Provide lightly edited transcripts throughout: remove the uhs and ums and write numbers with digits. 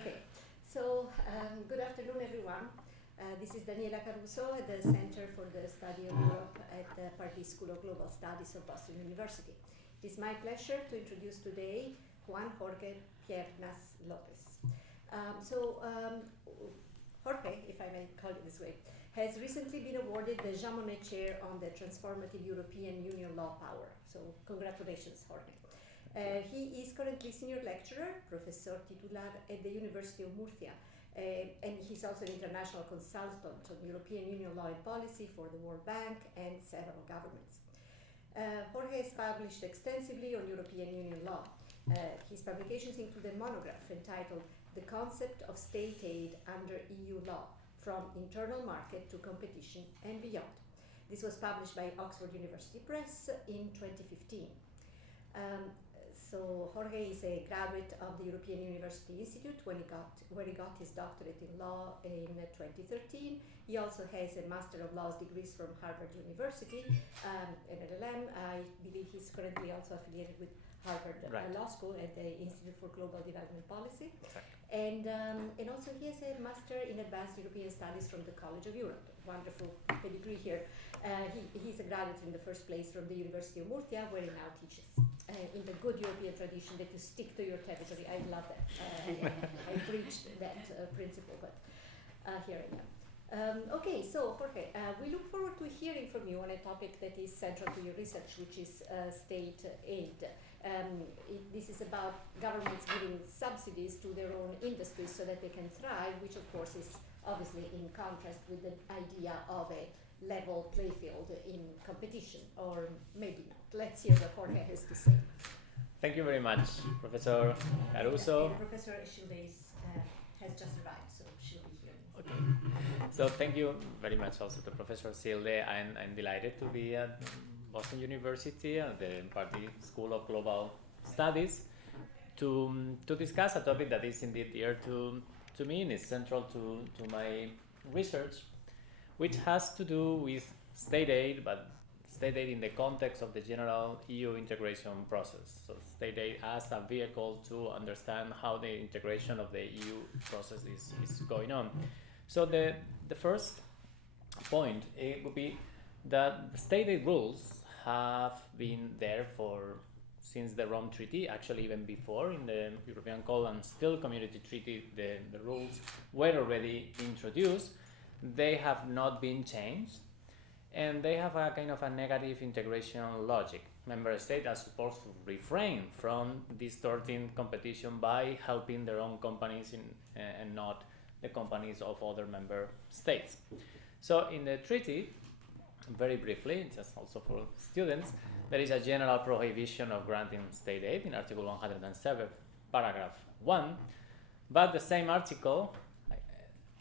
Okay, so good afternoon, everyone. This is Daniela Caruso at the Center for the Study of Europe at the Pardee School of Global Studies of Boston University. It is my pleasure to introduce today Juan Jorge Piernas López. Jorge, if I may call it this way, has recently been awarded the Monnet Chair on the Transformative European Union Law Power. So congratulations, Jorge. He is currently senior lecturer, professor titular at the University of Murcia, and he's also an international consultant on European Union law and policy for the World Bank and several governments. Jorge has published extensively on European Union law. His publications include a monograph entitled The Concept of State Aid Under EU Law, From Internal Market to Competition and Beyond. This was published by Oxford University Press in 2015. So Jorge is a graduate of the European University Institute where he got his doctorate in law in 2013. He also has a Master of Laws degrees from Harvard University, an LLM. I believe he's currently also affiliated with Harvard Law School at the Institute for Global Development Policy. Exactly. And also he has a Master in Advanced European Studies from the College of Europe. Wonderful pedigree here. He's a graduate in the first place from the University of Murcia, where he now teaches. In the good European tradition that you stick to your territory. I love that. I preached that principle, but here I am. Okay, so Jorge, we look forward to hearing from you on a topic that is central to your research, which is state aid. This is about governments giving subsidies to their own industries so that they can thrive, which of course is obviously in contrast with the idea of a level playfield in competition, or maybe not. Let's hear what Jorge has to say. Thank you very much, Professor Caruso. And Professor Schilde has just arrived, so she'll be here. Okay. So thank you very much also to Professor Schilde. I'm delighted to be at Boston University at the Pardee School of Global Studies to discuss a topic that is indeed dear to me and is central to my research, which has to do with state aid, but state aid in the context of the general EU integration process. So state aid as a vehicle to understand how the integration of the EU process is going on. So the first point would be that state aid rules have been there since the Rome Treaty, actually even before in the European Coal and Steel Community Treaty, the rules were already introduced. They have not been changed, and they have a kind of a negative integration logic. Member states are supposed to refrain from distorting competition by helping their own companies and not the companies of other member states. So in the treaty, very briefly, just also for students, there is a general prohibition of granting state aid in Article 107, paragraph 1, but the same article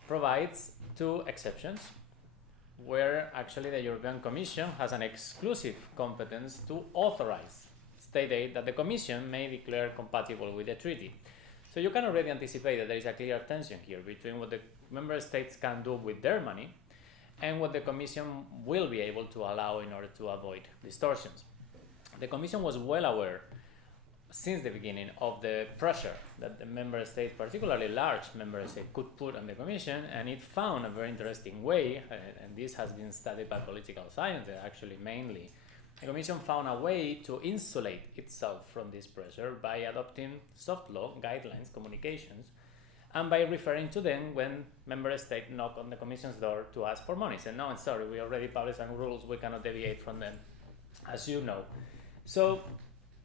provides two exceptions where actually the European Commission has an exclusive competence to authorize state aid that the Commission may declare compatible with the treaty. So you can already anticipate that there is a clear tension here between what the member states can do with their money and what the Commission will be able to allow in order to avoid distortions. The Commission was well aware since the beginning of the pressure that the member states, particularly large member states, could put on the Commission, and it found a very interesting way, and this has been studied by political science actually mainly. The Commission found a way to insulate itself from this pressure by adopting soft law guidelines, communications, and by referring to them when member states knock on the Commission's door to ask for money. Say, no, I'm sorry, we already published some rules, we cannot deviate from them, as you know. So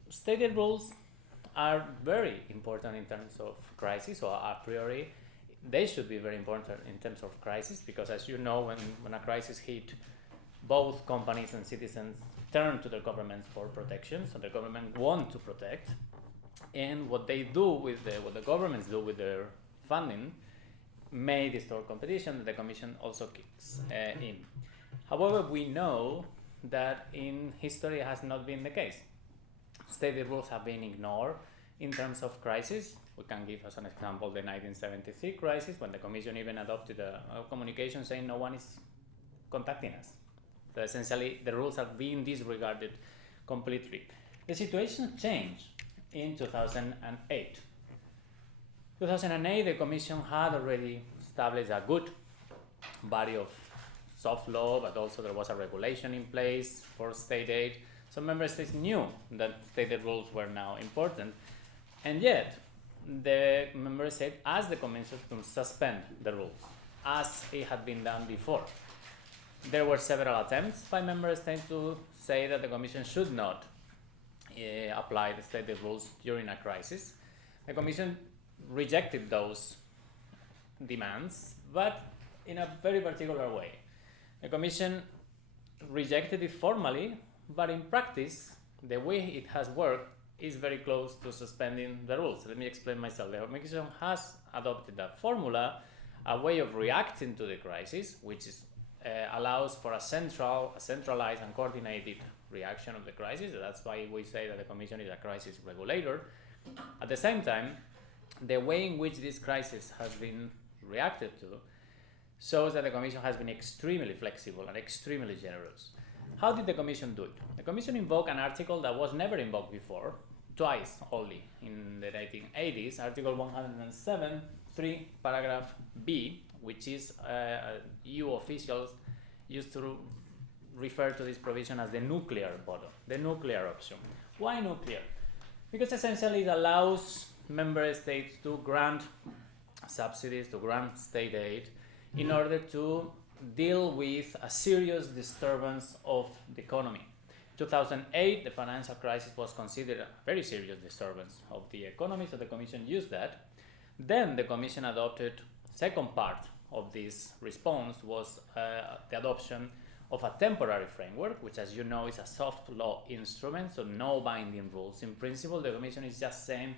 state aid rules are very important in terms of crisis, or a priori they should be very important in terms of crisis, because as you know, when a crisis hit, both companies and citizens turn to their governments for protection, so the government want to protect, and what they do with what the governments do with their funding may distort competition. The Commission also kicks in. However, we know that in history it has not been the case. State aid rules have been ignored in terms of crisis. We can give as an example the 1973 crisis, when the Commission even adopted a communication saying no one is contacting us. So essentially the rules have been disregarded completely. The situation changed in 2008. 2008, the Commission had already established a good body of soft law, but also there was a regulation in place for state aid. So member states knew that state aid rules were now important, and yet the member state asked the Commission to suspend the rules, as it had been done before. There were several attempts by member states to say that the Commission should not apply the state aid rules during a crisis. The Commission rejected those demands, but in a very particular way. The Commission rejected it formally, but in practice, the way it has worked is very close to suspending the rules. Let me explain myself. The Commission has adopted a formula, a way of reacting to the crisis, which is, allows for a centralized and coordinated reaction of the crisis. That's why we say that the Commission is a crisis regulator. At the same time, the way in which this crisis has been reacted to shows that the Commission has been extremely flexible and extremely generous. How did the Commission do it? The Commission invoked an article that was never invoked before, twice only in the 1980s, Article 107, 3, paragraph B, which is EU officials used to refer to this provision as the nuclear bottom, the nuclear option. Why nuclear? Because essentially it allows member states to grant subsidies, to grant state aid, in order to deal with a serious disturbance of the economy. 2008, the financial crisis was considered a very serious disturbance of the economy, so the Commission used that. Then the Commission adopted, second part of this response was the adoption of a temporary framework, which, as you know, is a soft law instrument, so no binding rules. In principle, the Commission is just saying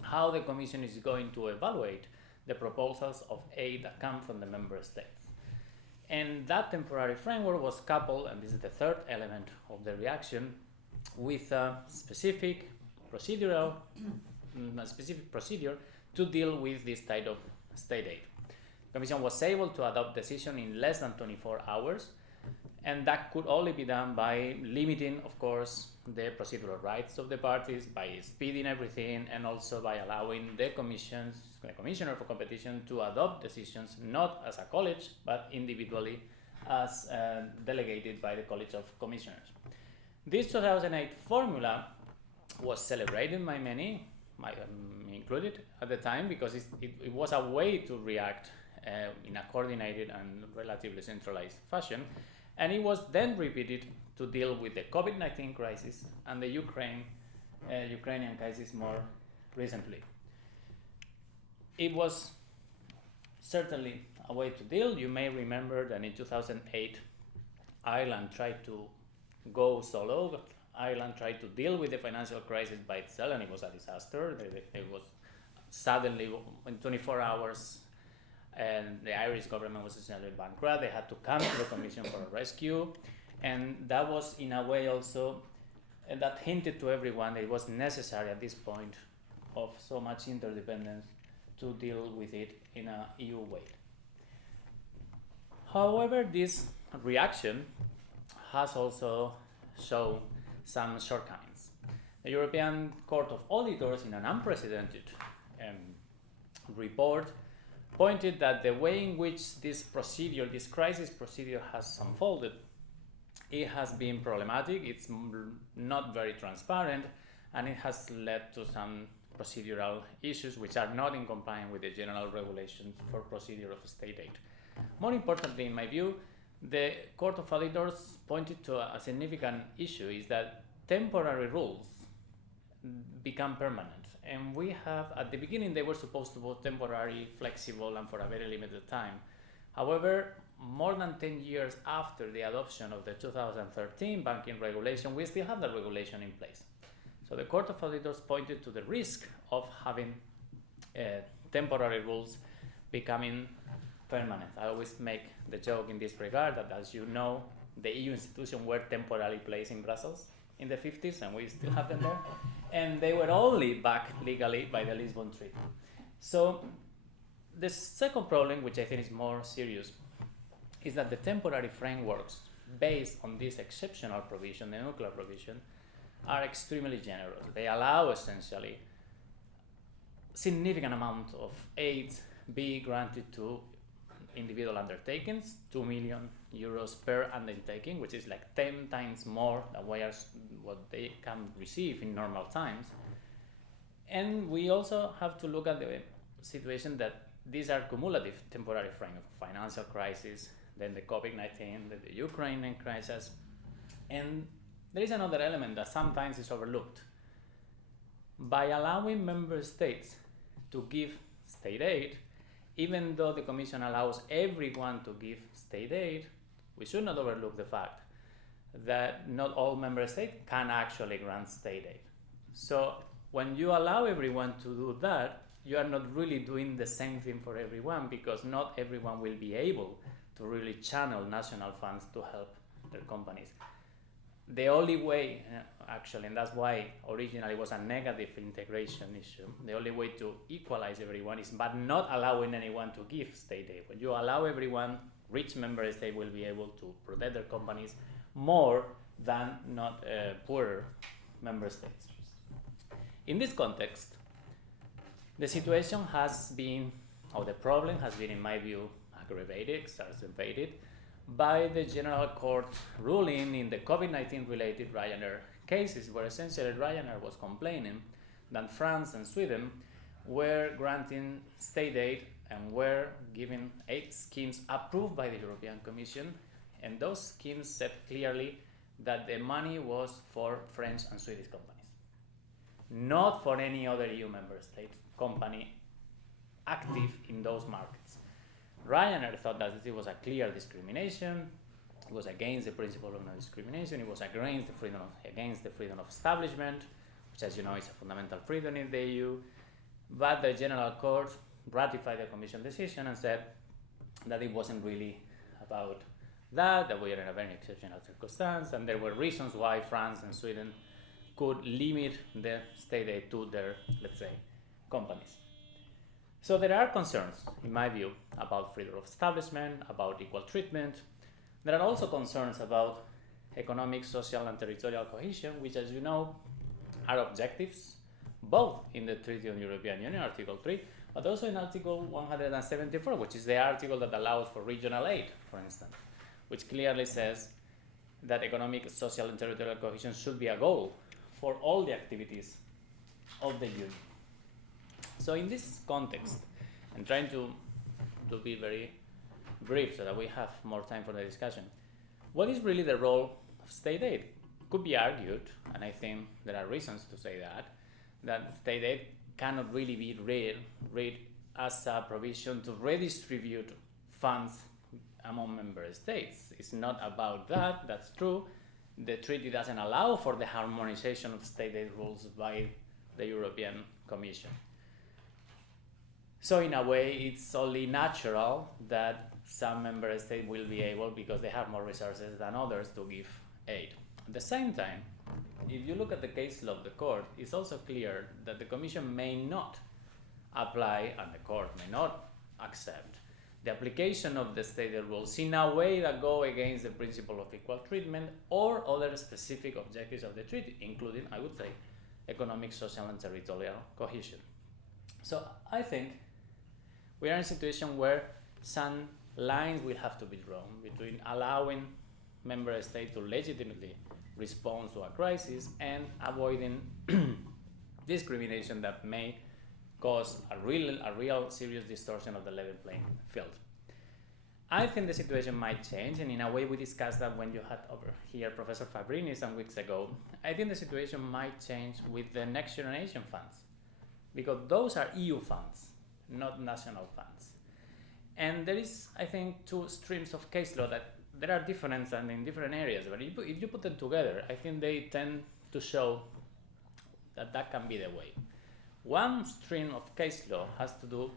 how the Commission is going to evaluate the proposals of aid that come from the member states. And that temporary framework was coupled, and this is the third element of the reaction, with a specific procedure to deal with this type of state aid. The Commission was able to adopt decision in less than 24 hours, and that could only be done by limiting, of course, the procedural rights of the parties, by speeding everything, and also by allowing the Commissioner for Competition to adopt decisions not as a college, but individually as delegated by the College of Commissioners. This 2008 formula was celebrated by many, me included, at the time, because it was a way to react in a coordinated and relatively centralized fashion. And it was then repeated to deal with the COVID-19 crisis and the Ukrainian crisis more recently. It was certainly a way to deal. You may remember that in 2008, Ireland tried to go solo. Ireland tried to deal with the financial crisis by itself, and it was a disaster. It was suddenly, in 24 hours, and the Irish government was essentially bankrupt. They had to come to the Commission for a rescue, and that was in a way also that hinted to everyone that it was necessary at this point of so much interdependence to deal with it in a EU way. However, this reaction has also shown some shortcomings. The European Court of Auditors, in an unprecedented report, pointed that the way in which this procedure, this crisis procedure, has unfolded, it has been problematic. It's not very transparent, and it has led to some procedural issues which are not in compliance with the general regulations for procedure of state aid. More importantly, in my view, the Court of Auditors pointed to a significant issue, is that temporary rules become permanent. And we have, at the beginning, they were supposed to be temporary, flexible, and for a very limited time. However, more than 10 years after the adoption of the 2013 banking regulation, we still have the regulation in place. So the Court of Auditors pointed to the risk of having temporary rules becoming permanent. I always make the joke in this regard that, as you know, the EU institutions were temporarily placed in Brussels in the 50s, and we still have them there. And they were only back legally by the Lisbon Treaty. So the second problem, which I think is more serious, is that the temporary frameworks based on this exceptional provision, the nuclear provision, are extremely generous. They allow essentially significant amount of aid be granted to individual undertakings, 2 million euros per undertaking, which is like 10 times more than what they can receive in normal times. And we also have to look at the situation that these are cumulative temporary frame of financial crisis, then the COVID-19, then the Ukrainian crisis. And there is another element that sometimes is overlooked. By allowing member states to give state aid, even though the Commission allows everyone to give state aid, we should not overlook the fact that not all member states can actually grant state aid. So when you allow everyone to do that, you are not really doing the same thing for everyone, because not everyone will be able to really channel national funds to help their companies. The only way, actually, and that's why originally it was a negative integration issue, the only way to equalize everyone is by not allowing anyone to give state aid. When you allow everyone, rich member states will be able to protect their companies more than not poorer member states. In this context, the situation has been, or the problem has been, in my view, aggravated, exacerbated by the General Court ruling in the COVID-19 related Ryanair cases, where essentially Ryanair was complaining that France and Sweden were granting state aid and were giving aid schemes approved by the European Commission, and those schemes said clearly that the money was for French and Swedish companies, not for any other EU member state company active in those markets. Ryanair thought that it was a clear discrimination. It was against the principle of non-discrimination. It was against the freedom of establishment, which, as you know, is a fundamental freedom in the EU. But the General Court ratified the Commission decision and said that it wasn't really about that we are in a very exceptional circumstance, and there were reasons why France and Sweden could limit the state aid to their, let's say, companies. So there are concerns, in my view, about freedom of establishment, about equal treatment. There are also concerns about economic, social, and territorial cohesion, which, as you know, are objectives both in the Treaty on European Union, Article 3, but also in Article 174, which is the article that allows for regional aid, for instance, which clearly says that economic, social, and territorial cohesion should be a goal for all the activities of the Union. So in this context, and trying to be very brief so that we have more time for the discussion, what is really the role of state aid? Could be argued, and I think there are reasons to say that state aid cannot really be read as a provision to redistribute funds among member states. It's not about that, that's true. The treaty doesn't allow for the harmonization of state aid rules by the European Commission. So in a way, it's only natural that some member states will be able, because they have more resources than others, to give aid. At the same time, if you look at the case law of the court, it's also clear that the Commission may not apply, and the court may not accept, the application of the state aid rules in a way that go against the principle of equal treatment or other specific objectives of the treaty, including, I would say, economic, social, and territorial cohesion. So I think we are in a situation where some lines will have to be drawn between allowing member states to legitimately respond to a crisis and avoiding discrimination that may cause a real serious distortion of the level playing field. I think the situation might change, and in a way we discussed that when you had over here Professor Fabrini some weeks ago. I think the situation might change with the Next Generation funds, because those are EU funds, not national funds. And there is, I think, two streams of case law that there are differences and in different areas, but if you put them together, I think they tend to show that that can be the way. One stream of case law has to do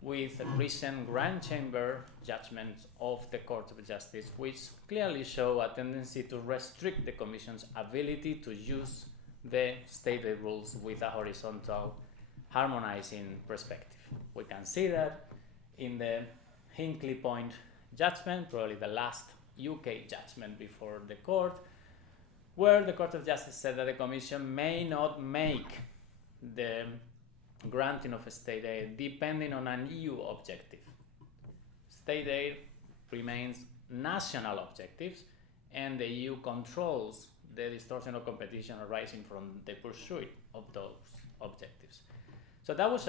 with recent Grand Chamber judgments of the Court of Justice, which clearly show a tendency to restrict the Commission's ability to use the state aid rules with a horizontal harmonizing perspective. We can see that in the Hinkley Point judgment, probably the last UK judgment before the court, where the Court of Justice said that the Commission may not make the granting of state aid depending on an EU objective. State aid remains national objectives, and the EU controls the distortion of competition arising from the pursuit of those objectives. So that was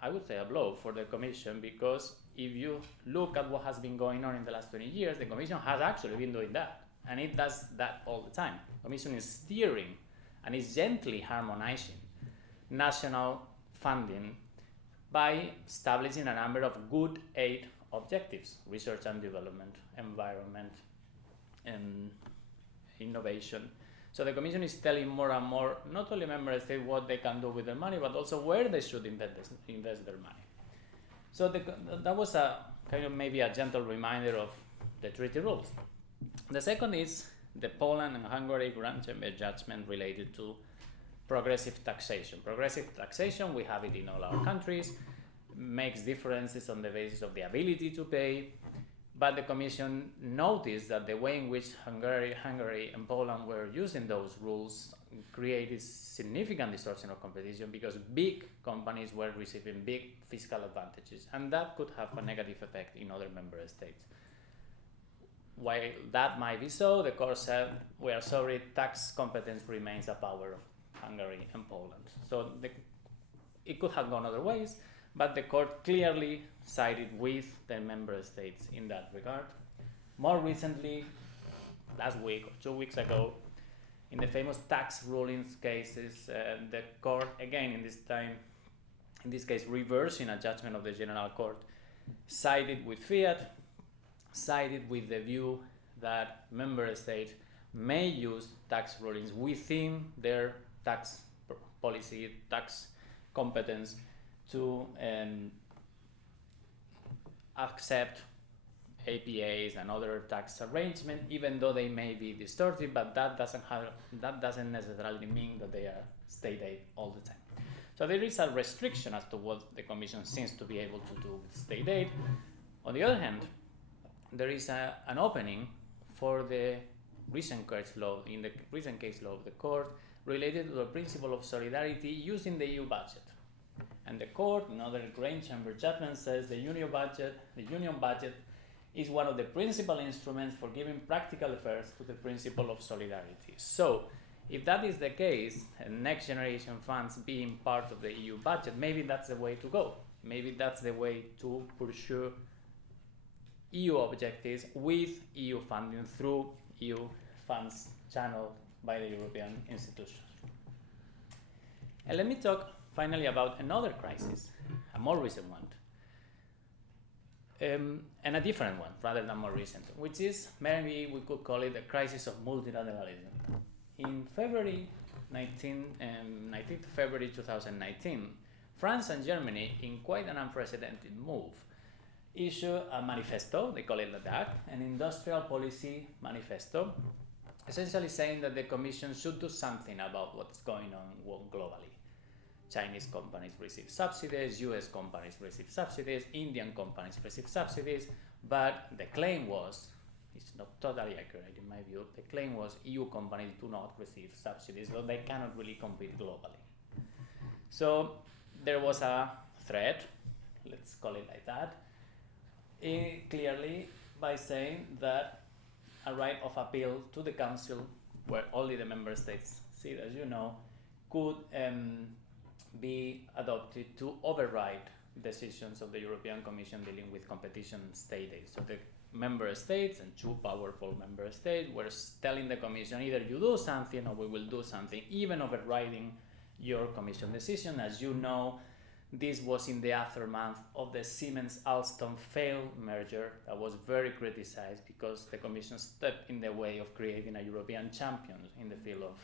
I would say a blow for the Commission, because if you look at what has been going on in the last 20 years, the Commission has actually been doing that, and it does that all the time. The Commission is steering and is gently harmonizing national funding by establishing a number of good aid objectives: research and development, environment, and innovation. So the Commission is telling more and more, not only member states what they can do with their money, but also where they should invest their money. So that was a kind of maybe a gentle reminder of the treaty rules. The second is the Poland and Hungary Grand Chamber judgment related to progressive taxation. Progressive taxation, we have it in all our countries, makes differences on the basis of the ability to pay, but the Commission noticed that the way in which Hungary and Poland were using those rules created significant distortion of competition, because big companies were receiving big fiscal advantages, and that could have a negative effect in other member states. While that might be so, the court said, we are sorry, tax competence remains a power of Hungary and Poland. So it could have gone other ways, but the court clearly sided with the member states in that regard. More recently, last week or 2 weeks ago, in the famous tax rulings cases, the court, again in this case reversing a judgment of the General Court, sided with Fiat, sided with the view that member states may use tax rulings within their tax policy, tax competence, to accept APAs and other tax arrangements, even though they may be distorted, but that doesn't necessarily mean that they are state aid all the time. So there is a restriction as to what the Commission seems to be able to do with state aid. On the other hand, there is an opening for the recent case law, in the recent case law of the court, related to the principle of solidarity using the EU budget. And the court, another Grand Chamber judgment, says the union budget is one of the principal instruments for giving practical effects to the principle of solidarity. So, if that is the case, and next generation funds being part of the EU budget, maybe that's the way to go. Maybe that's the way to pursue EU objectives with EU funding through EU funds channeled by the European institutions. And let me talk finally about another crisis, a more recent one, and a different one rather than more recent, which is, maybe we could call it the crisis of multilateralism. In February 19th February 2019, France and Germany, in quite an unprecedented move, issue a manifesto, they call it like that, an industrial policy manifesto, essentially saying that the Commission should do something about what's going on globally. Chinese companies receive subsidies, US companies receive subsidies, Indian companies receive subsidies, but the claim was, it's not totally accurate in my view, the claim was EU companies do not receive subsidies, so they cannot really compete globally. So there was a threat, let's call it like that, clearly by saying that a right of appeal to the Council, where only the member states sit, as you know, could be adopted to override decisions of the European Commission dealing with competition state aid. So the member states, and two powerful member states, were telling the Commission, either you do something or we will do something, even overriding your Commission decision. As you know, this was in the aftermath of the Siemens-Alstom failed merger that was very criticized because the Commission stepped in the way of creating a European champion in the field of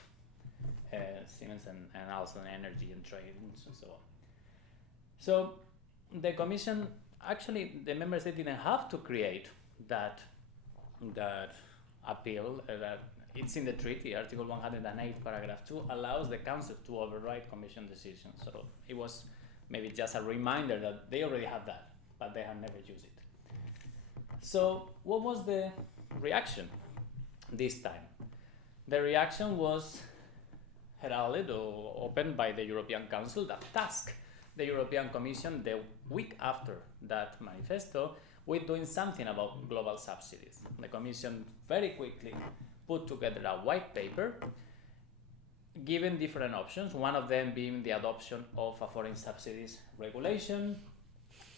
Siemens and Alstom energy and trade and so on. So the Commission, actually the member state didn't have to create that appeal. That it's in the treaty, Article 108, paragraph 2, allows the Council to override Commission decisions. So it was maybe just a reminder that they already have that, but they have never used it. So what was the reaction this time? The reaction was heralded or opened by the European Council that tasked the European Commission the week after that manifesto with doing something about global subsidies. The Commission very quickly put together a white paper giving different options, one of them being the adoption of a foreign subsidies regulation.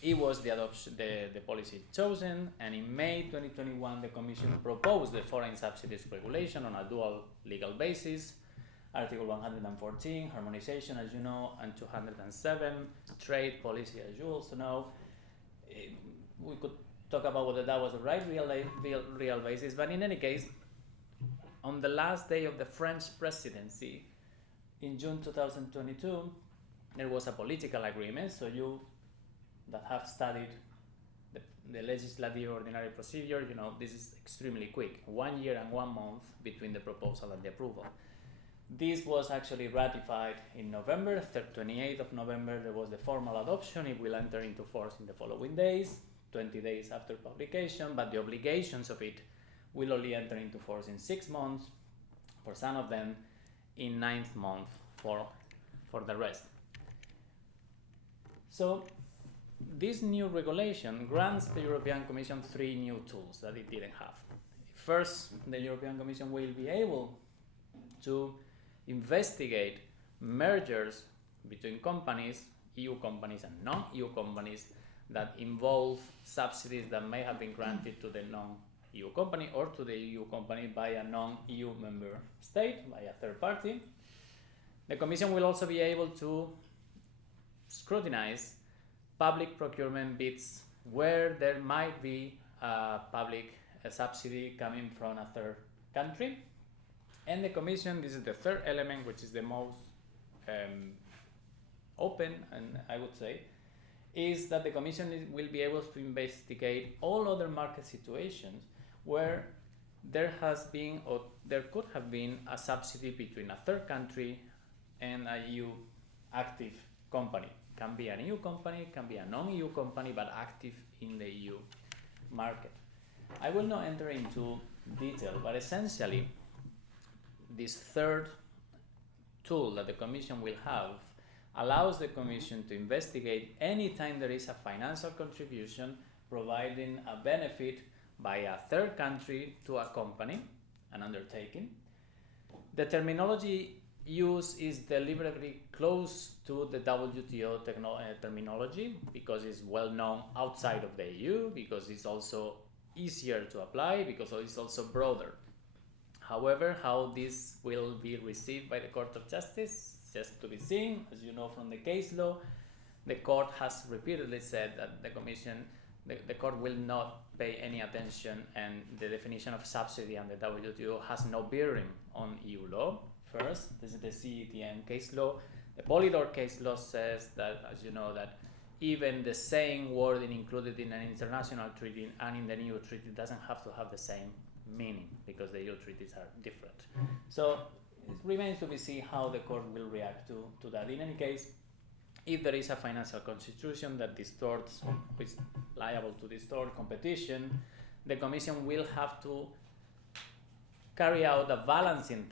It was the policy chosen, and in May 2021 the Commission proposed the foreign subsidies regulation on a dual legal basis. Article 114, harmonization, as you know, and 207, trade policy, as you also know. We could talk about whether that was the right real basis, but in any case, on the last day of the French presidency, in June 2022, there was a political agreement. So you that have studied the legislative ordinary procedure, you know, this is extremely quick, 1 year and 1 month between the proposal and the approval. This was actually ratified in November, 28th of November, there was the formal adoption. It will enter into force in the following days, 20 days after publication, but the obligations of it will only enter into force in 6 months, for some of them in 9th month for the rest. So this new regulation grants the European Commission 3 new tools that it didn't have. First, the European Commission will be able to investigate mergers between companies, EU companies and non-EU companies, that involve subsidies that may have been granted to the non-EU company or to the EU company by a non-EU member state, by a third party. The Commission will also be able to scrutinize public procurement bids where there might be a public subsidy coming from a third country. And the Commission, this is the third element, which is the most open, and I would say, is that the Commission will be able to investigate all other market situations where there has been or there could have been a subsidy between a third country and a EU active company. Can be an EU company, can be a non-EU company, but active in the EU market. I will not enter into detail, but essentially this third tool that the Commission will have allows the Commission to investigate any time there is a financial contribution providing a benefit by a third country to a company, an undertaking. The terminology used is deliberately close to the WTO terminology because it's well known outside of the EU, because it's also easier to apply, because it's also broader. However, how this will be received by the Court of Justice is just to be seen. As you know from the case law, the Court has repeatedly said that the Commission, the Court will not pay any attention, and the definition of subsidy and the WTO has no bearing on EU law. First, this is the CETM case law. The Polydor case law says that, as you know, that even the same wording included in an international treaty and in the EU treaty doesn't have to have the same meaning, because the EU treaties are different. So it remains to be seen how the Court will react to that. In any case, if there is a financial constitution that distorts or is liable to distort competition, the Commission will have to carry out a balancing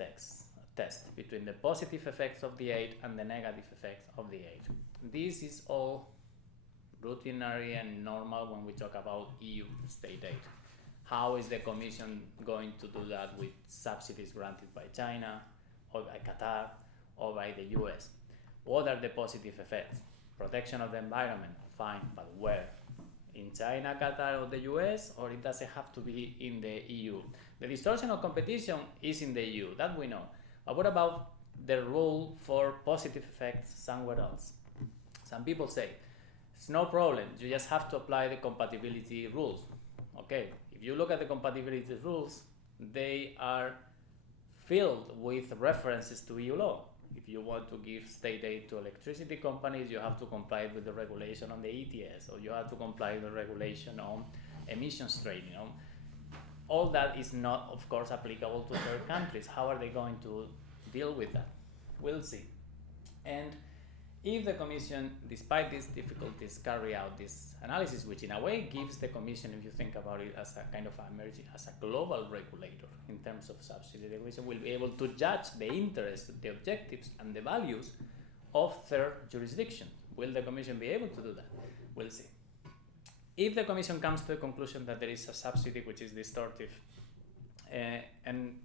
test between the positive effects of the aid and the negative effects of the aid. This is all routinary and normal when we talk about EU state aid. How is the Commission going to do that with subsidies granted by China or by Qatar or by the US? What are the positive effects? Protection of the environment, fine, but where? In China, Qatar, or the US, or it doesn't have to be in the EU? The distortion of competition is in the EU, that we know. But what about the rule for positive effects somewhere else? Some people say, it's no problem, you just have to apply the compatibility rules. Okay, if you look at the compatibility rules, they are filled with references to EU law. If you want to give state aid to electricity companies, you have to comply with the regulation on the ETS, or you have to comply with the regulation on emissions trading. You know? All that is not, of course, applicable to third countries. How are they going to deal with that? We'll see. And If the Commission, despite these difficulties, carry out this analysis, which in a way gives the Commission, if you think about it, as a kind of emerging, as a global regulator in terms of subsidy, the Commission will be able to judge the interests, the objectives, and the values of third jurisdictions. Will the Commission be able to do that? We'll see. If the Commission comes to the conclusion that there is a subsidy which is distortive and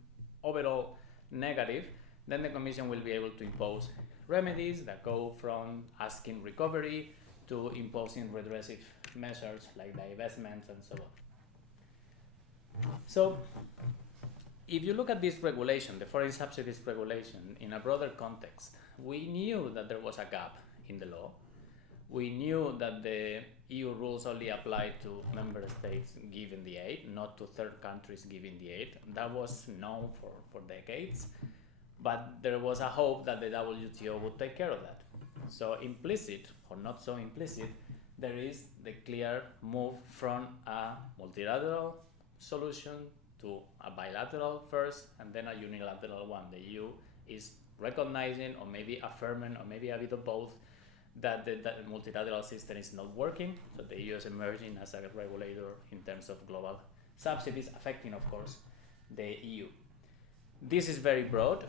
overall negative, then the Commission will be able to impose remedies that go from asking recovery to imposing redressive measures like divestments and so on. So, if you look at this regulation, the foreign subsidies regulation, in a broader context, we knew that there was a gap in the law. We knew that the EU rules only apply to member states giving the aid, not to third countries giving the aid. That was known for decades. But there was a hope that the WTO would take care of that. So implicit, or not so implicit, there is the clear move from a multilateral solution to a bilateral first, and then a unilateral one. The EU is recognizing, or maybe affirming, or maybe a bit of both, that the multilateral system is not working. So the EU is emerging as a regulator in terms of global subsidies, affecting, of course, the EU. This is very broad.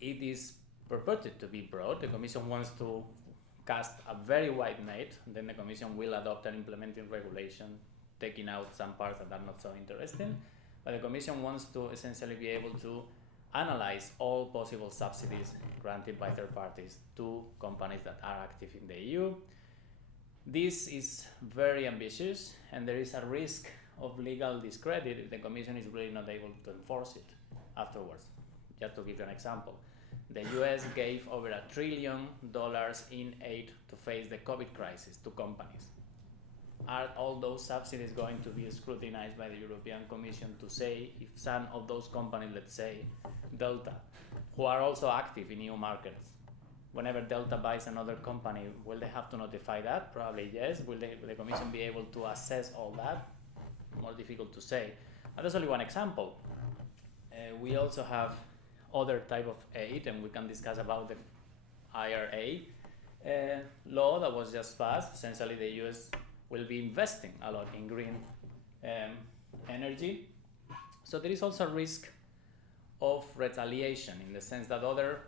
It is purported to be broad. The Commission wants to cast a very wide net. Then the Commission will adopt an implementing regulation, taking out some parts that are not so interesting. But the Commission wants to essentially be able to analyze all possible subsidies granted by third parties to companies that are active in the EU. This is very ambitious, and there is a risk of legal discredit if the Commission is really not able to enforce it afterwards. Just to give you an example, the US gave over $1 trillion in aid to face the COVID crisis to companies. Are all those subsidies going to be scrutinized by the European Commission to say if some of those companies, let's say Delta, who are also active in EU markets, whenever Delta buys another company, will they have to notify that? Probably yes. Will the Commission be able to assess all that? More difficult to say. But that's only one example. We also have other type of aid, and we can discuss about the IRA law that was just passed. Essentially, the US will be investing a lot in green energy. So there is also a risk of retaliation in the sense that other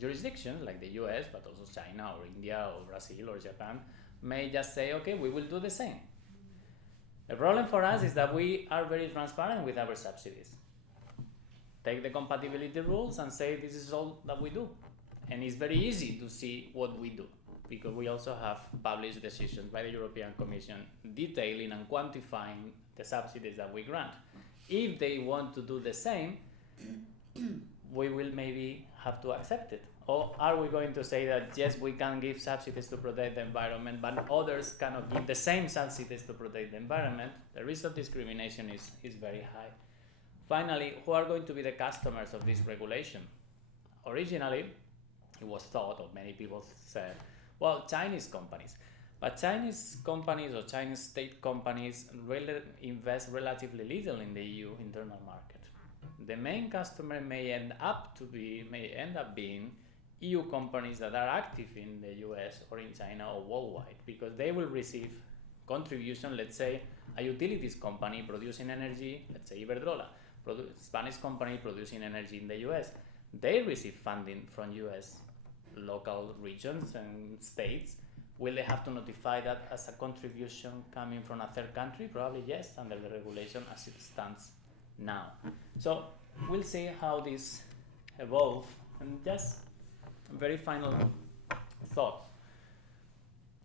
jurisdictions, like the US, but also China or India or Brazil or Japan, may just say, okay, we will do the same. The problem for us is that we are very transparent with our subsidies. Take the compatibility rules and say this is all that we do. And it's very easy to see what we do, because we also have published decisions by the European Commission detailing and quantifying the subsidies that we grant. If they want to do the same, we will maybe have to accept it. Or are we going to say that yes, we can give subsidies to protect the environment, but others cannot give the same subsidies to protect the environment? The risk of discrimination is very high. Finally, who are going to be the customers of this regulation? Originally, it was thought, or many people said, well, Chinese companies. But Chinese companies or Chinese state companies invest relatively little in the EU internal market. The main customer may end up being EU companies that are active in the US or in China or worldwide, because they will receive contribution. Let's say a utilities company producing energy, let's say Iberdrola, Spanish company producing energy in the US, they receive funding from US local regions and states. Will they have to notify that as a contribution coming from a third country? Probably yes, under the regulation as it stands now. So we'll see how this evolves. And just a very final thought.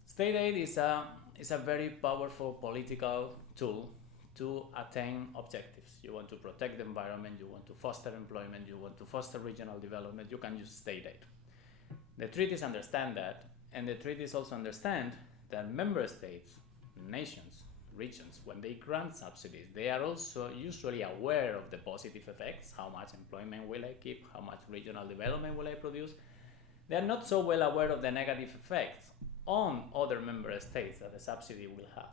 State aid is a very powerful political tool to attain objectives. You want to protect the environment, you want to foster employment, you want to foster regional development, you can use state aid. The treaties understand that, and the treaties also understand that member states, nations, regions, when they grant subsidies, they are also usually aware of the positive effects. How much employment will I keep? How much regional development will I produce? They are not so well aware of the negative effects on other member states that the subsidy will have.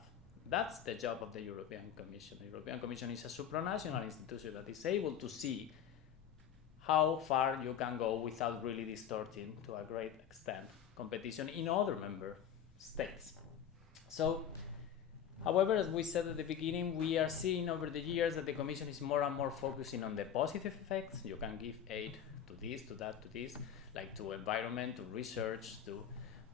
That's the job of the European Commission. The European Commission is a supranational institution that is able to see how far you can go without really distorting, to a great extent, competition in other member states. So, however, as we said at the beginning, we are seeing over the years that the Commission is more and more focusing on the positive effects. You can give aid to this, to that, to this, like to environment, to research,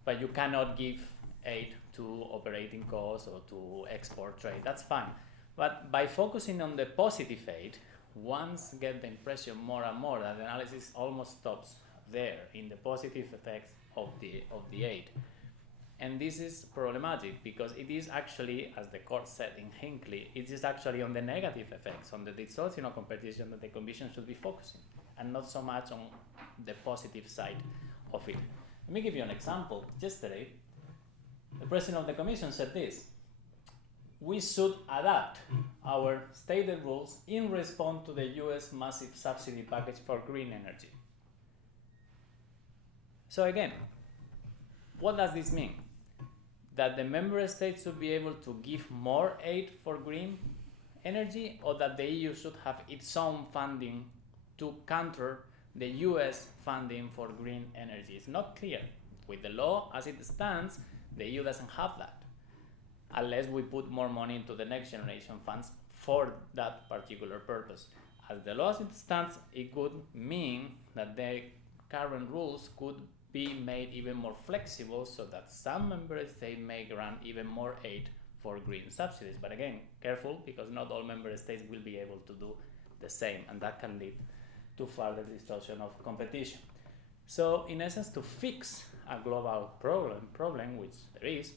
but you cannot give aid to operating costs or to export trade. That's fine. But by focusing on the positive aid, once get the impression more and more that the analysis almost stops there in the positive effects of the aid. And this is problematic because it is actually, as the court said in Hinckley, it is actually on the negative effects, on the distortion of competition that the Commission should be focusing, and not so much on the positive side of it. Let me give you an example. Yesterday, the President of the Commission said this: we should adapt our stated rules in response to the US massive subsidy package for green energy. So again, what does this mean? That the member states should be able to give more aid for green energy, or that the EU should have its own funding to counter the US funding for green energy? It's not clear. With the law as it stands, the EU doesn't have that, unless we put more money into the next generation funds for that particular purpose. As the law as it stands, it could mean that the current rules could be made even more flexible, so that some member states may grant even more aid for green subsidies. But again, careful, because not all member states will be able to do the same, and that can lead to further distortion of competition. So in essence, to fix a global problem, which there is,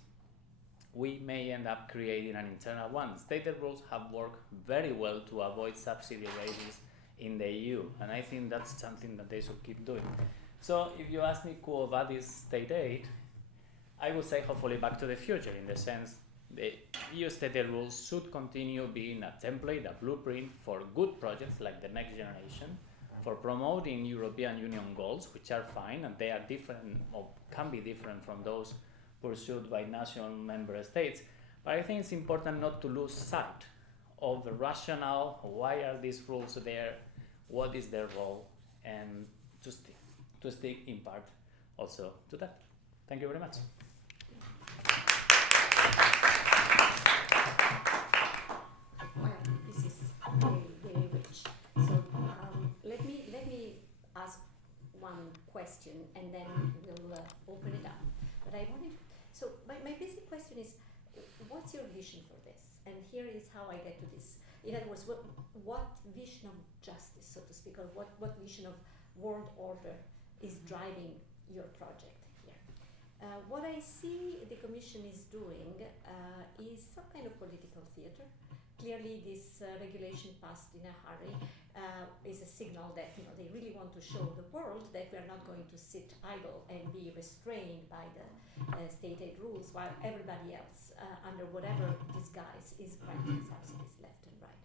we may end up creating an internal one. Stated rules have worked very well to avoid subsidy raises in the EU, and I think that's something that they should keep doing. So if you ask me, quo vadis state aid, I would say hopefully back to the future, in the sense the EU stated rules should continue being a template, a blueprint for good projects like the next generation, for promoting European Union goals, which are fine, and they are different, or can be different from those pursued by national member states. But I think it's important not to lose sight of the rationale, why are these rules there, what is their role, and to stick in part also to that. Thank you very much. Well, this is very, very rich. So let me ask one question, and then we'll open it up. But I wanted, so my basic question is, what's your vision for this? And here is how I get to this. In other words, what vision of justice, so to speak, or what vision of world order is driving your project here? What I see the Commission is doing is some kind of political theater. Clearly, this regulation passed in a hurry is a signal that they really want to show the world that we are not going to sit idle and be restrained by the state aid rules, while everybody else, under whatever disguise, is granting subsidies left and right.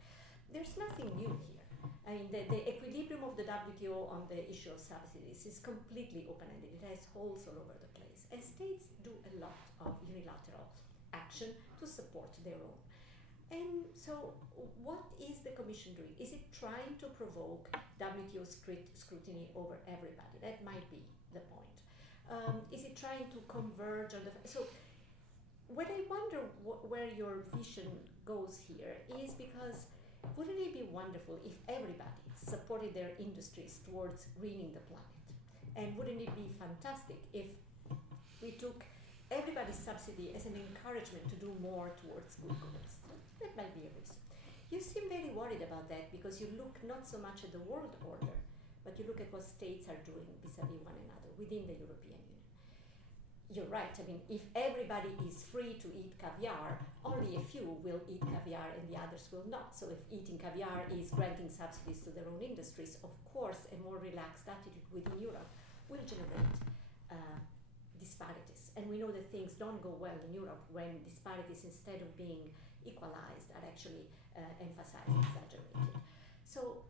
There's nothing new here. I mean, the equilibrium of the WTO on the issue of subsidies is completely open-ended. It has holes all over the place. And states do a lot of unilateral action to support their own. And so what is the Commission doing? Is it trying to provoke WTO scrutiny over everybody? That might be the point. Is it trying to converge on the... So what I wonder where your vision goes here is because wouldn't it be wonderful if everybody supported their industries towards greening the planet? And wouldn't it be fantastic if we took everybody's subsidy as an encouragement to do more towards good goals? That might be a reason. You seem very worried about that because you look not so much at the world order, but you look at what states are doing vis-a-vis one another within the European Union. You're right. I mean, if everybody is free to eat caviar, only a few will eat caviar and the others will not. So if eating caviar is granting subsidies to their own industries, of course, a more relaxed attitude within Europe will generate disparities. And we know that things don't go well in Europe when disparities, instead of being equalized, are actually emphasized, exaggerated. So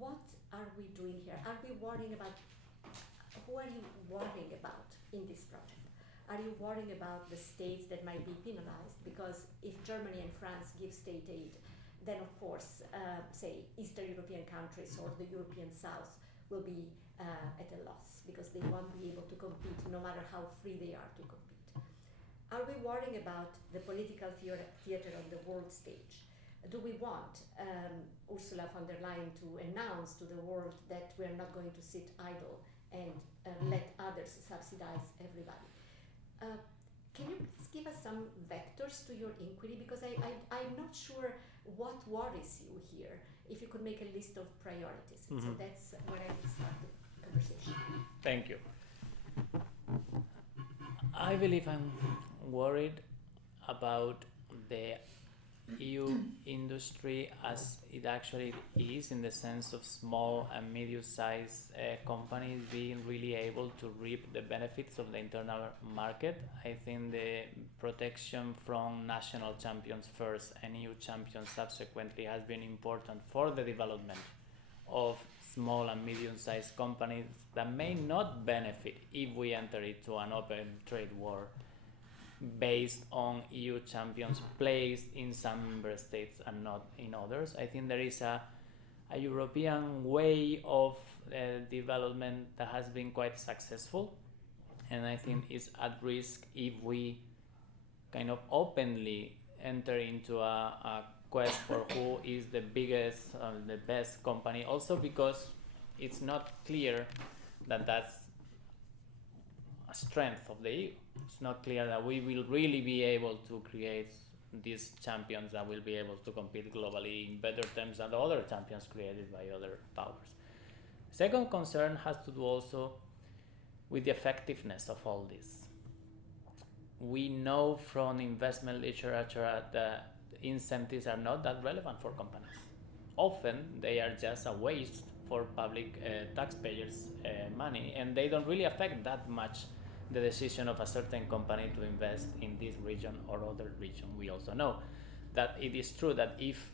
what are we doing here? Are we worrying about, who are you worrying about in this project? Are you worrying about the states that might be penalized? Because if Germany and France give state aid, then of course, say, Eastern European countries or the European South will be at a loss because they won't be able to compete no matter how free they are to compete. Are we worrying about the political theater on the world stage? Do we want Ursula von der Leyen to announce to the world that we are not going to sit idle and let others subsidize everybody? Can you please give us some vectors to your inquiry? Because I'm not sure what worries you here. If you could make a list of priorities. Mm-hmm. So that's where I will start the conversation. Thank you. I believe I'm worried about the EU industry as it actually is, in the sense of small and medium-sized companies being really able to reap the benefits of the internal market. I think the protection from national champions first and EU champions subsequently has been important for the development of small and medium-sized companies that may not benefit if we enter into an open trade war based on EU champions placed in some member states and not in others. I think there is a European way of development that has been quite successful, and I think is at risk if we kind of openly enter into a quest for who is the biggest, the best company, also because it's not clear that that's a strength of the EU. It's not clear that we will really be able to create these champions that will be able to compete globally in better terms than the other champions created by other powers. Second concern has to do also with the effectiveness of all this. We know from investment literature that incentives are not that relevant for companies. Often they are just a waste for public taxpayers' money, and they don't really affect that much the decision of a certain company to invest in this region or other region. We also know that it is true that if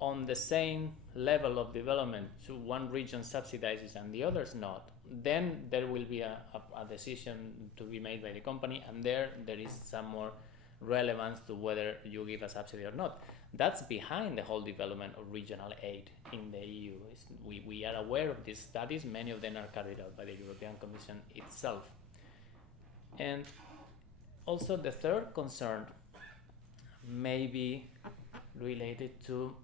on the same level of development to one region subsidizes and the others not, then there will be a decision to be made by the company, and there is some more relevance to whether you give a subsidy or not. That's behind the whole development of regional aid in the EU. We are aware of these studies. Many of them are carried out by the European Commission itself. And also the third concern may be related to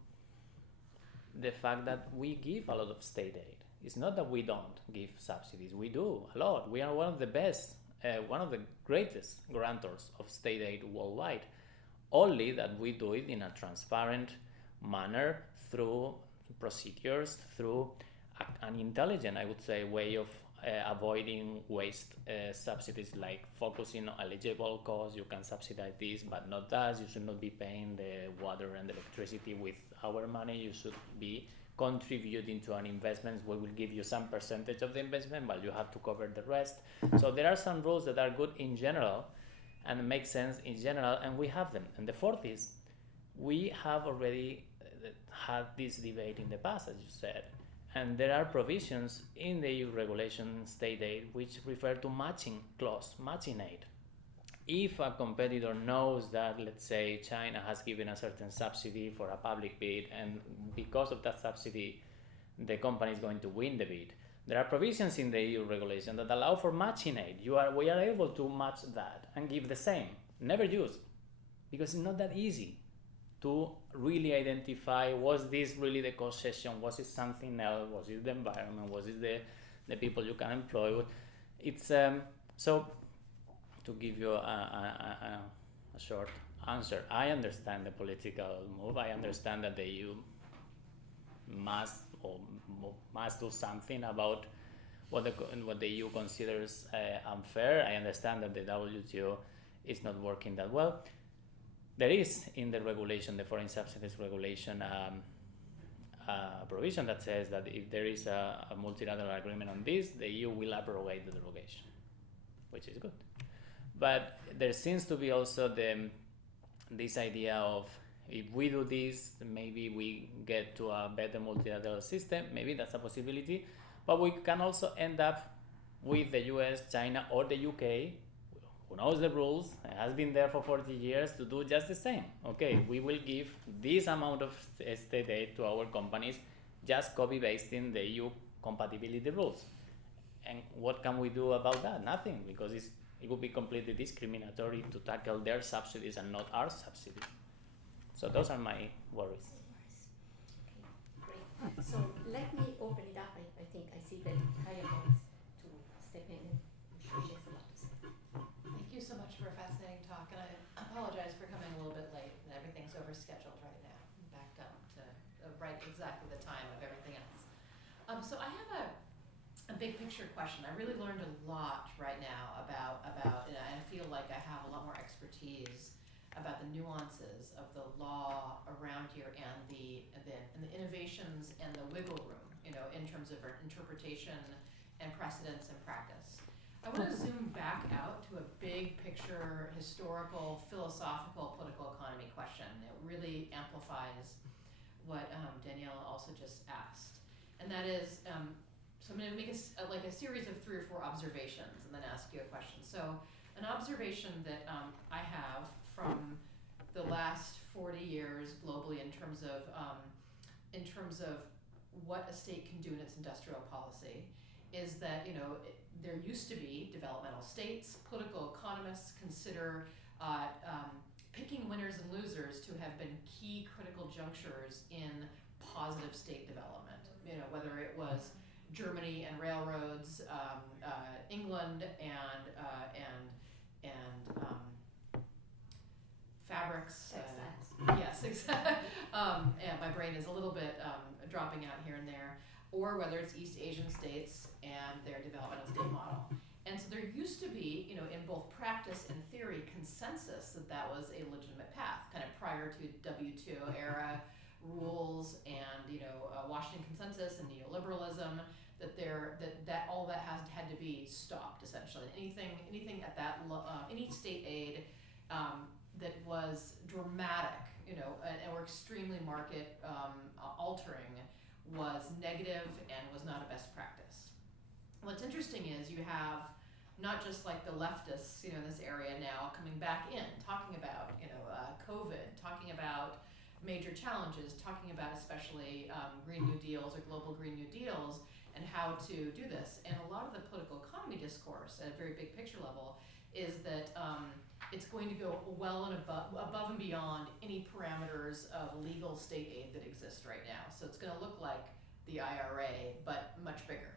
the fact that we give a lot of state aid. It's not that we don't give subsidies. We do a lot. We are one of the best, one of the greatest grantors of state aid worldwide. Only that we do it in a transparent manner through procedures, through an intelligent, I would say, way of avoiding waste subsidies, like focusing on eligible costs. You can subsidize this but not that. You should not be paying the water and the electricity with our money. You should be contributing to an investment where we'll give you some percentage of the investment, but you have to cover the rest. So there are some rules that are good in general and make sense in general, and we have them. And the fourth is, we have already had this debate in the past, as you said, and there are provisions in the EU regulation state aid which refer to matching clause, matching aid. If a competitor knows that, let's say, China has given a certain subsidy for a public bid, and because of that subsidy, the company is going to win the bid, there are provisions in the EU regulation that allow for matching aid. We are able to match that and give the same, never used, because it's not that easy to really identify, was this really the cohesion, was it something else, was it the environment, was it the people you can employ. It's so to give you a short answer, I understand the political move. I understand that the EU must do something about what the EU considers unfair. I understand that the WTO is not working that well. There is in the regulation, the foreign subsidies regulation, a provision that says that if there is a multilateral agreement on this, the EU will abrogate the derogation, which is good. But there seems to be also this idea of, if we do this, maybe we get to a better multilateral system. Maybe that's a possibility. But we can also end up with the US, China, or the UK, who knows the rules, has been there for 40 years, to do just the same. Okay, we will give this amount of state aid to our companies, just copy-pasting the EU compatibility rules. And what can we do about that? Nothing, because it would be completely discriminatory to tackle their subsidies and not our subsidies. So those are my worries. Okay, great. So let me open it up. I think I see that Kaya wants to step in. I'm sure she has a lot to say. Thank you so much for a fascinating talk, and I apologize for coming a little bit late, and everything's overscheduled right now. I'm backed up to right exactly the time of everything else. So I have a big picture question. I really learned a lot right now about and I feel like I have a lot more expertise about the nuances of the law around here and the innovations and the wiggle room, in terms of our interpretation and precedence and practice. I want to zoom back out to a big picture, historical, philosophical, political economy question. It really amplifies what Danielle also just asked. And that is, so I'm going to make a series of 3 or 4 observations and then ask you a question. So an observation that I have from the last 40 years globally in terms of what a state can do in its industrial policy is that, there used to be developmental states. Political economists consider picking winners and losers to have been key critical junctures in positive state development. Whether it was Germany and railroads, England and fabrics. Yes, exactly. And my brain is a little bit dropping out here and there. Or whether it's East Asian states and their developmental state model. And so there used to be, in both practice and theory, consensus that was a legitimate path, kind of prior to W2 era rules and, Washington Consensus and neoliberalism, that all that had to be stopped, essentially. Anything at that, any state aid that was dramatic, and were extremely market altering was negative and was not a best practice. What's interesting is you have not just like the leftists, in this area now coming back in, talking about, COVID, talking about major challenges, talking about especially Green New Deals or global Green New Deals and how to do this. And a lot of the political economy discourse at a very big picture level is that it's going to go well and above and beyond any parameters of legal state aid that exist right now. So it's going to look like the IRA, but much bigger.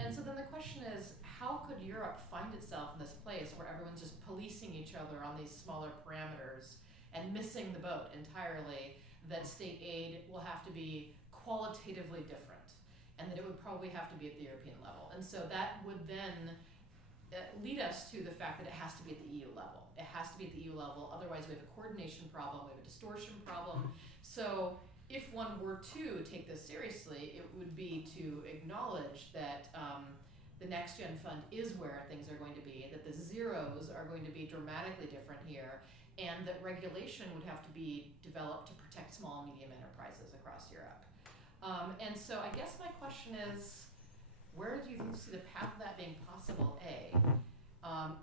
And so then the question is, how could Europe find itself in this place where everyone's just policing each other on these smaller parameters and missing the boat entirely, that state aid will have to be qualitatively different, and that it would probably have to be at the European level. And so that would then lead us to the fact that it has to be at the EU level. It has to be at the EU level, otherwise we have a coordination problem, we have a distortion problem. So if one were to take this seriously, it would be to acknowledge that the Next Gen Fund is where things are going to be, that the zeros are going to be dramatically different here, and that regulation would have to be developed to protect small and medium enterprises across Europe. And so I guess my question is, where do you see the path of that being possible, A,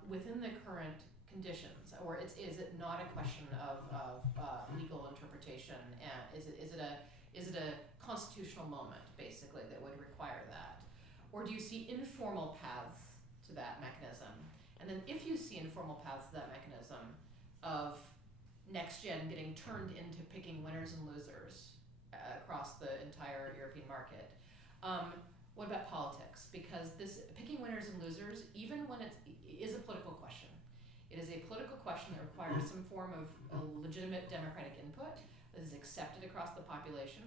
within the current conditions, or is it not a question of legal interpretation? And is it a constitutional moment, basically, that would require that? Or do you see informal paths to that mechanism? And then if you see informal paths to that mechanism of Next Gen getting turned into picking winners and losers across the entire European market, what about politics? Because this picking winners and losers, even when it is a political question, it is a political question that requires some form of legitimate democratic input that is accepted across the population.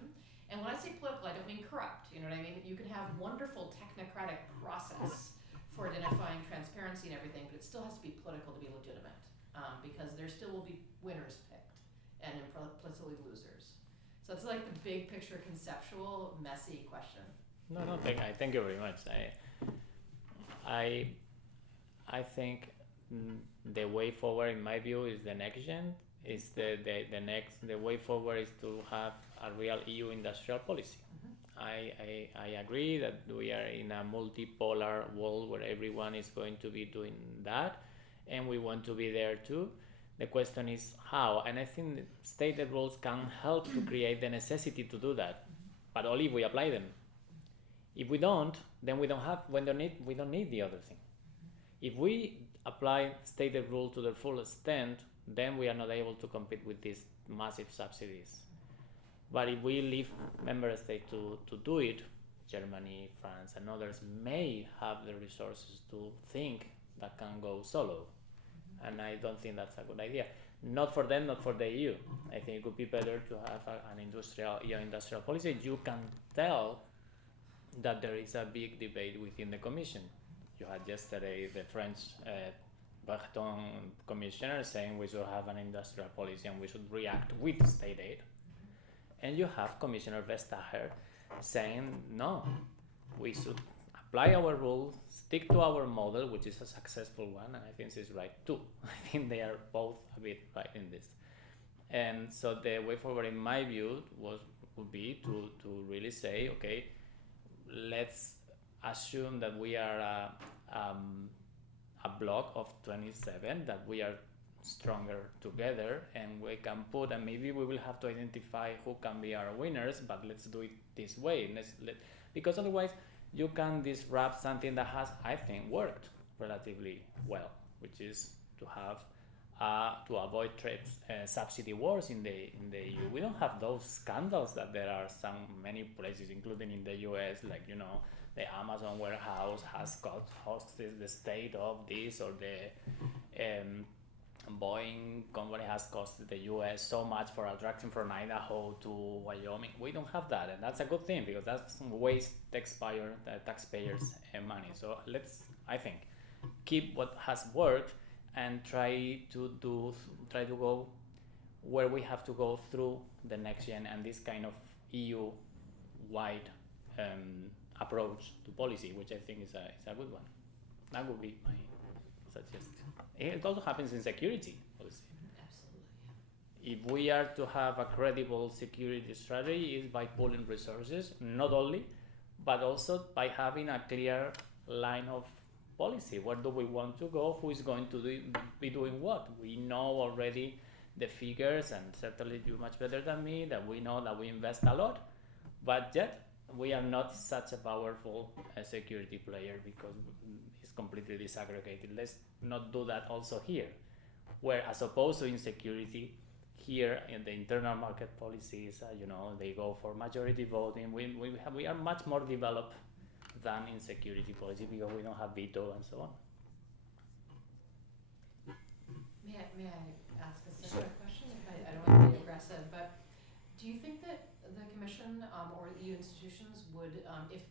And when I say political, I don't mean corrupt. You know what I mean? You can have wonderful technocratic process for identifying transparency and everything, but it still has to be political to be legitimate, because there still will be winners picked and implicitly losers. So it's like the big picture, conceptual, messy question. No, I thank you very much. I think the way forward, in my view, is the Next Gen. Is the way forward is to have a real EU industrial policy. Mm-hmm. I agree that we are in a multipolar world where everyone is going to be doing that, and we want to be there too. The question is how, and I think stated rules can help to create the necessity to do that, but only if we apply them. If we don't, then we don't need the other thing. If we apply stated rule to the full extent, then we are not able to compete with these massive subsidies. But if we leave member states to do it, Germany, France, and others may have the resources to think that can go solo. And I don't think that's a good idea. Not for them, not for the EU. I think it would be better to have an industrial policy. You can tell that there is a big debate within the Commission. You had yesterday the French Breton commissioner saying we should have an industrial policy and we should react with state aid. And you have Commissioner Vestager saying no, we should apply our rules, stick to our model, which is a successful one, and I think this is right too. I think they are both a bit right in this. And so the way forward, in my view, would be to really say, okay, let's assume that we are a block of 27, that we are stronger together, and we can put, and maybe we will have to identify who can be our winners, but let's do it this way. Because otherwise you can disrupt something that has, I think, worked relatively well, which is to have to avoid subsidy wars in the EU. We don't have those scandals that there are many places, including in the US, like, you know, the Amazon warehouse has hosted the state of this, or the Boeing company has costed the US so much for attraction from Idaho to Wyoming. We don't have that, and that's a good thing, because that's waste taxpayers' money. So let's, I think, keep what has worked and try to go where we have to go through the next gen, and this kind of EU-wide approach to policy, which I think is a good one. That would be my suggestion. It also happens in security policy. Absolutely. If we are to have a credible security strategy, is by pooling resources, not only, but also by having a clear line of policy. Where do we want to go? Who is going to be doing what? We know already the figures, and certainly you much better than me, that we know that we invest a lot, but yet we are not such a powerful security player because it's completely disaggregated. Let's not do that also here, where as opposed to in security, here in the internal market policies, they go for majority voting. We are much more developed than in security policy because we don't have veto and so on. May I ask a similar question? I don't want to be aggressive, but do you think that the Commission or EU institutions would, if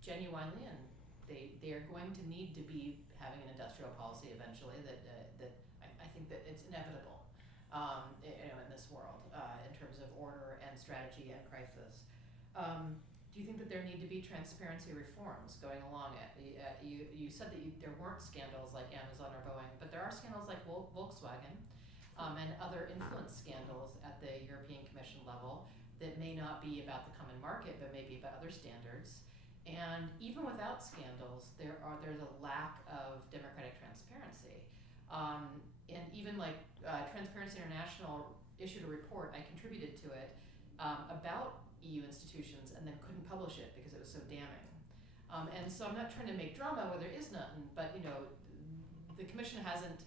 genuinely, and they are going to need to be having an industrial policy eventually, that I think that it's inevitable, in this world, in terms of order and strategy and crisis. Do you think that there need to be transparency reforms going along? You said that there weren't scandals like Amazon or Boeing, but there are scandals like Volkswagen and other influence scandals at the European Commission level that may not be about the common market, but maybe about other standards. And even without scandals, there's a lack of democratic transparency. And even like Transparency International issued a report, I contributed to it, about EU institutions, and then couldn't publish it because it was so damning. And so I'm not trying to make drama where there is none, but the Commission hasn't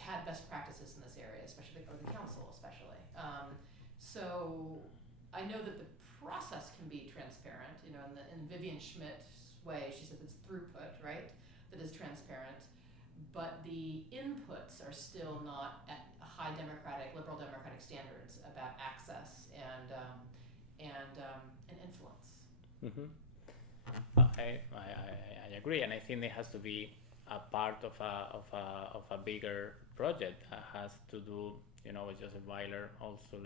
had best practices in this area, especially, or the Council especially. So I know that the process can be transparent, in Vivian Schmidt's way, she said it's throughput, right, that is transparent, but the inputs are still not at high liberal democratic standards about access and influence. Mm-hmm. I agree, and I think it has to be a part of a bigger project that has to do, with Joseph Weiler also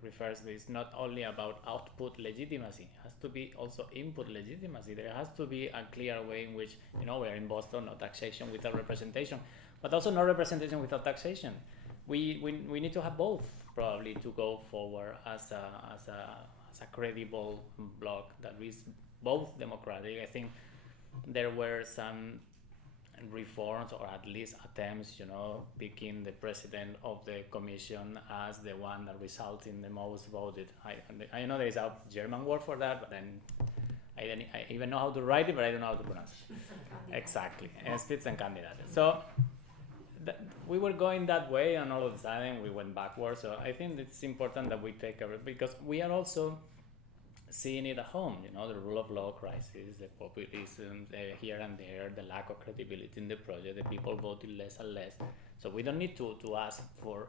refers to this, not only about output legitimacy, it has to be also input legitimacy. There has to be a clear way in which, we're in Boston, no taxation without representation, but also no representation without taxation. We need to have both, probably, to go forward as a credible bloc that is both democratic. I think there were some reforms, or at least attempts, picking the president of the Commission as the one that results in the most voted. I know there is a German word for that, but then I even know how to write it, but I don't know how to pronounce it. Exactly, and Spitzenkandidat. So we were going that way, and all of a sudden we went backwards. So I think it's important that we take care of it, because we are also seeing it at home. You know, the rule of law crisis, the populism here and there, the lack of credibility in the project, the people voting less and less. So we don't need to ask for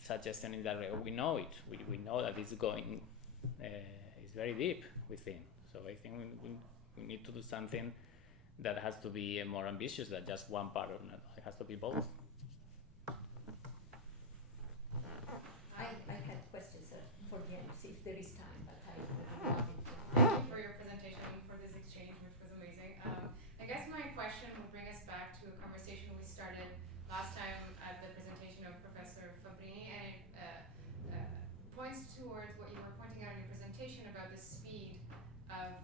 suggestion in that way. We know it. We know that it's going. It's very deep within. So I think we need to do something that has to be more ambitious than just one part of it. It has to be both. I had questions for the end, see if there is time, but I Thank you for your presentation and for this exchange, which was amazing. I guess my question will bring us back to a conversation we started last time at the presentation of Professor Fabrini, and it points towards what you were pointing out in your presentation about the speed of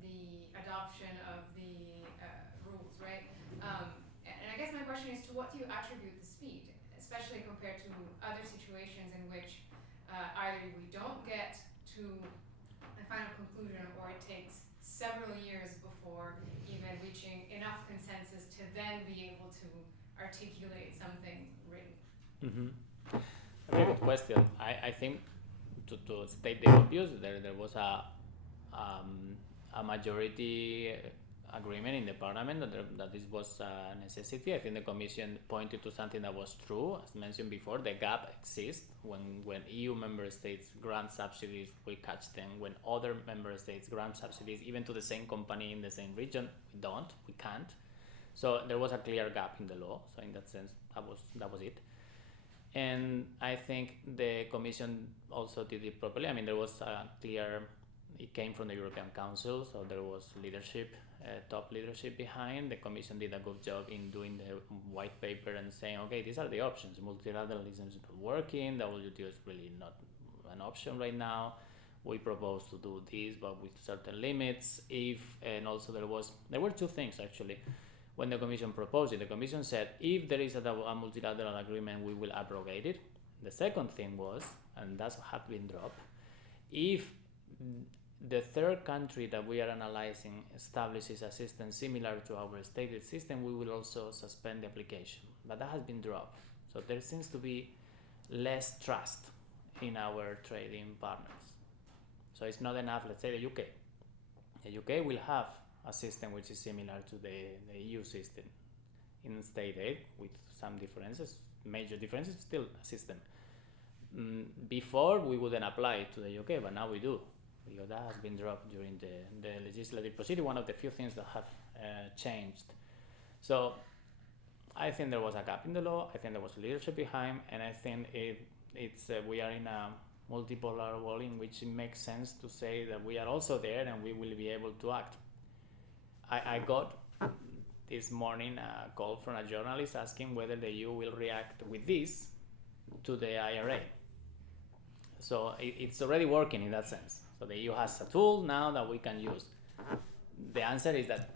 the adoption of the rules, right? And I guess my question is, to what do you attribute the speed, especially compared to other situations in which either we don't get to a final conclusion, or it takes several years before even reaching enough consensus to then be able to articulate something written? Mm-hmm. A very good question. I think to state the obvious, there was a majority agreement in the parliament that this was a necessity. I think the Commission pointed to something that was true. As mentioned before, the gap exists. When EU member states grant subsidies, we catch them. When other member states grant subsidies, even to the same company in the same region, we can't. So there was a clear gap in the law. So in that sense, that was it. And I think the Commission also did it properly. I mean, there was a clear, it came from the European Council, so there was leadership, top leadership behind. The Commission did a good job in doing the white paper and saying, okay, these are the options. Multilateralism is not working, WTO is really not an option right now. We propose to do this, but with certain limits. And also there were two things actually. When the Commission proposed it, the Commission said, if there is a multilateral agreement, we will abrogate it. The second thing was, and that had been dropped, if the third country that we are analyzing establishes a system similar to our stated system, we will also suspend the application. But that has been dropped. So there seems to be less trust in our trading partners. So it's not enough, let's say the UK. The UK will have a system which is similar to the EU system in state aid, with some differences, major differences, still a system. Before we wouldn't apply it to the UK, but now we do, because that has been dropped during the legislative procedure, one of the few things that have changed. So I think there was a gap in the law, I think there was leadership behind, and I think we are in a multipolar world in which it makes sense to say that we are also there and we will be able to act. I got this morning a call from a journalist asking whether the EU will react with this to the IRA. So it's already working in that sense. So the EU has a tool now that we can use. The answer is that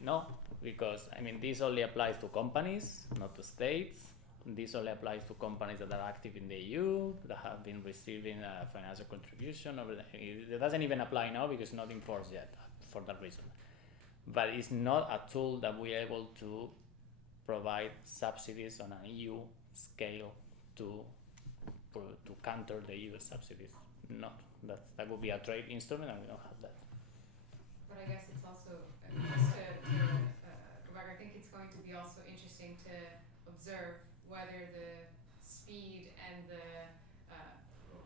no, because I mean this only applies to companies, not to states. This only applies to companies that are active in the EU, that have been receiving a financial contribution. It doesn't even apply now because it's not enforced yet for that reason. But it's not a tool that we're able to provide subsidies on an EU scale to counter the US subsidies. Not that would be a trade instrument, and we don't have that. But I guess it's also, just to go back, I think it's going to be also interesting to observe whether the speed and the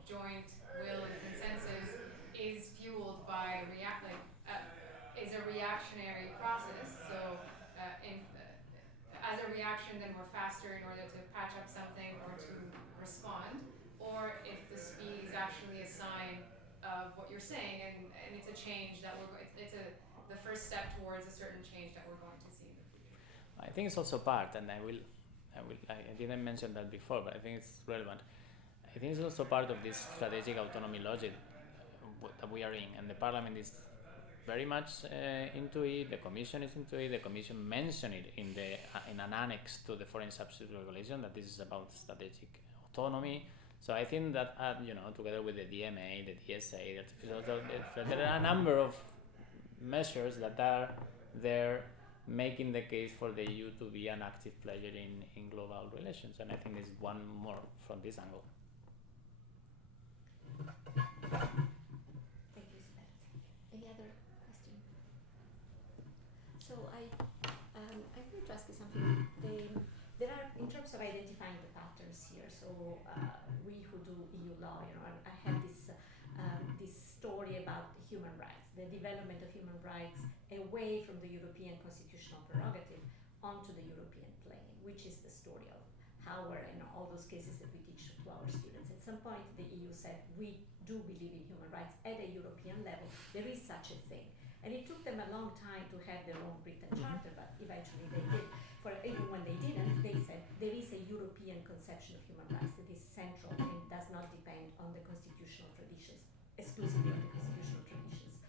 joint will and consensus is fueled by is a reactionary process. So as a reaction, then we're faster in order to patch up something or to respond, or if the speed is actually a sign of what you're saying, and it's a change that the first step towards a certain change that we're going to see in the future. I think it's also part, and I didn't mention that before, but I think it's relevant. I think it's also part of this strategic autonomy logic that we are in, and the Parliament is very much into it. The Commission is into it. The Commission mentioned it in an annex to the foreign subsidy regulation that this is about strategic autonomy. So I think that together with the DMA, the DSA, there are a number of measures that are there making the case for the EU to be an active player in global relations, and I think there's one more from this angle. Thank you, Isabel. Any other question? So I wanted to ask you something. There are, in terms of identifying the patterns here, so we who do EU law, I have this story about human rights, the development of human rights away from the European constitutional prerogative onto the European plane, which is the story of Hauer and all those cases that we teach to our students. At some point, the EU said, we do believe in human rights at a European level. There is such a thing. And it took them a long time to have their own written charter, but eventually they did. Even when they didn't, they said there is a European conception of human rights that is central and does not depend on the constitutional traditions, exclusively on the constitutional traditions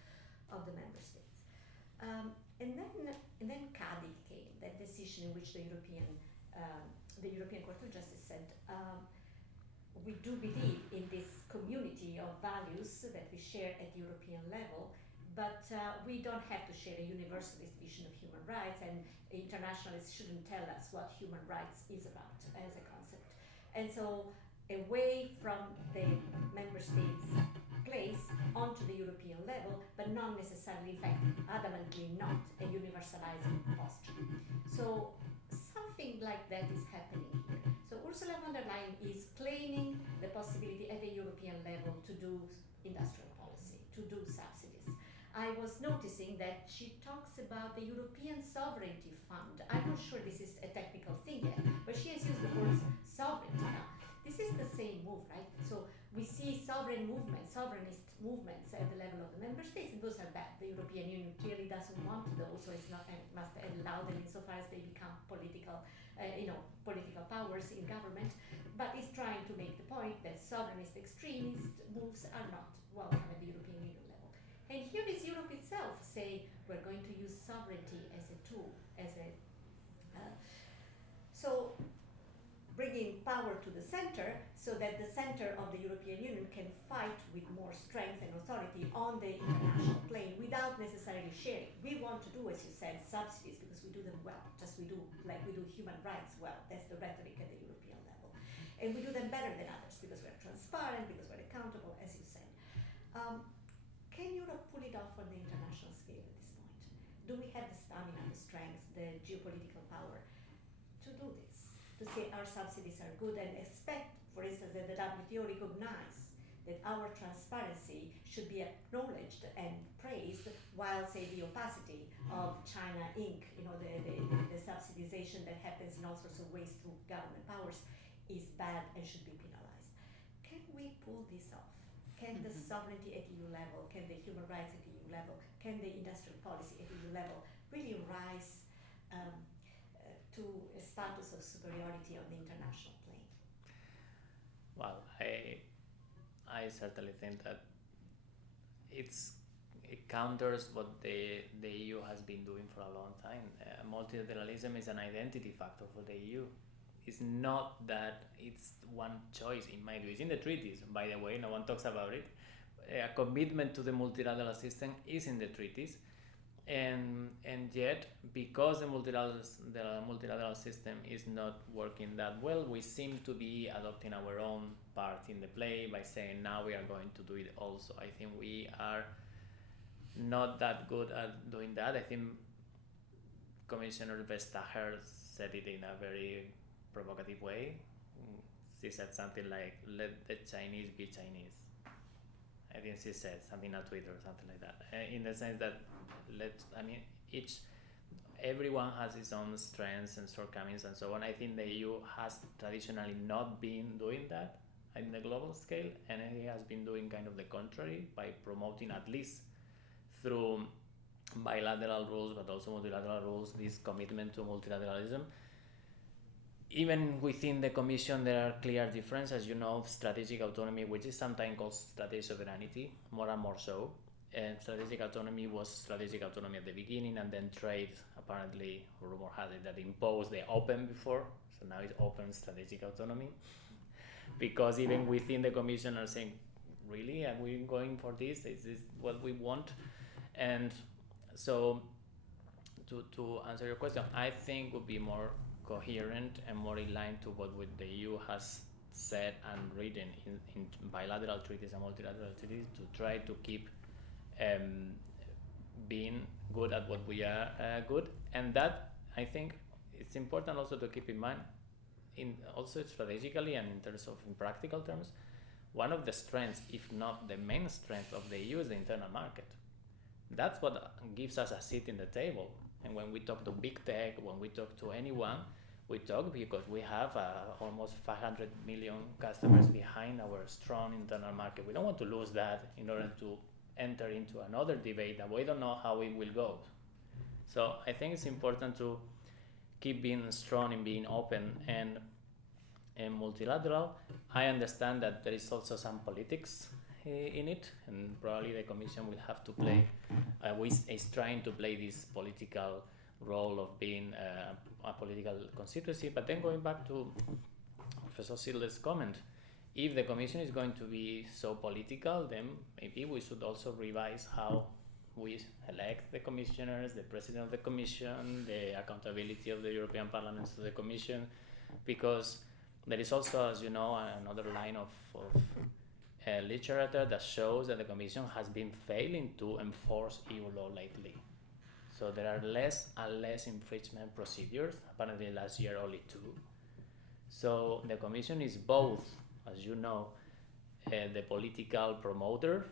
of the member states. And then CADI came, that decision in which the European Court of Justice said, we do believe in this community of values that we share at European level, but we don't have to share a universalist vision of human rights, and internationalists shouldn't tell us what human rights is about as a concept. And so away from the member states' place onto the European level, but not necessarily, in fact, adamantly not a universalizing posture. So something like that is happening here. So Ursula von der Leyen is claiming the possibility at a European level to do industrial policy, to do subsidies. I was noticing that she talks about the European Sovereignty Fund. I'm not sure this is a technical thing yet, but she has used the words sovereignty now. This is the same move, right? So we see sovereignist movements at the level of the member states, and those are bad. The European Union clearly doesn't want those, so it's not, and must allow them insofar as they become political powers in government. But it's trying to make the point that sovereignist extremist moves are not welcome at the European Union level. And here is Europe itself saying we're going to use sovereignty as a tool, so bringing power to the center so that the center of the European Union can fight with more strength and authority on the international plane without necessarily sharing. We want to do, as you said, subsidies because we do them well, just we do human rights well. That's the rhetoric at the European level. And we do them better than others because we're transparent, because we're accountable, as you said. Can Europe pull it off on the international scale at this point? Do we have the stamina, the strength, the geopolitical power to do this? To say our subsidies are good and expect, for instance, that the WTO recognize that our transparency should be acknowledged and praised, while, say, the opacity of China Inc., the subsidization that happens in all sorts of ways through government powers is bad and should be penalized. Can we pull this off? Can the sovereignty at EU level, can the human rights at EU level, can the industrial policy at EU level really rise to a status of superiority on the international plane? Well, I certainly think that it counters what the EU has been doing for a long time. Multilateralism is an identity factor for the EU. It's not that it's one choice, in my view. It's in the treaties, by the way, no one talks about it. A commitment to the multilateral system is in the treaties, and yet, because the multilateral system is not working that well, we seem to be adopting our own part in the play by saying now we are going to do it also. I think we are not that good at doing that. I think Commissioner Vestager said it in a very provocative way. She said something like, let the Chinese be Chinese. I think she said something on Twitter or something like that, in the sense that everyone has its own strengths and shortcomings and so on. I think the EU has traditionally not been doing that in the global scale, and it has been doing kind of the contrary by promoting, at least through bilateral rules but also multilateral rules, this commitment to multilateralism. Even within the Commission, there are clear differences, as you know, strategic autonomy, which is sometimes called strategic sovereignty, more and more so. And strategic autonomy was strategic autonomy at the beginning, and then trade, apparently, rumor has it that imposed the open before, so now it's open strategic autonomy. because even within the commission are saying, really, are we going for this? Is this what we want? And so to answer your question, I think would be more coherent and more in line to what the EU has said and written in bilateral treaties and multilateral treaties, to try to keep being good at what we are good. And that, I think, it's important also to keep in mind, also strategically and in terms of in practical terms, one of the strengths, if not the main strength of the EU, is the internal market. That's what gives us a seat in the table. And when we talk to big tech, when we talk to anyone, we talk because we have almost 500 million customers behind our strong internal market. We don't want to lose that in order to enter into another debate that we don't know how it will go. So I think it's important to keep being strong and being open and multilateral. I understand that there is also some politics in it, and probably the Commission will have to play, is trying to play this political role of being a political constituency. But then going back to Professor Silde's comment, if the Commission is going to be so political, then maybe we should also revise how we elect the commissioners, the president of the Commission, the accountability of the European Parliament to the Commission, because there is also, as you know, another line of literature that shows that the Commission has been failing to enforce EU law lately. So there are less and less infringement procedures. Apparently last year only 2. So the Commission is both, as you know, the political promoter,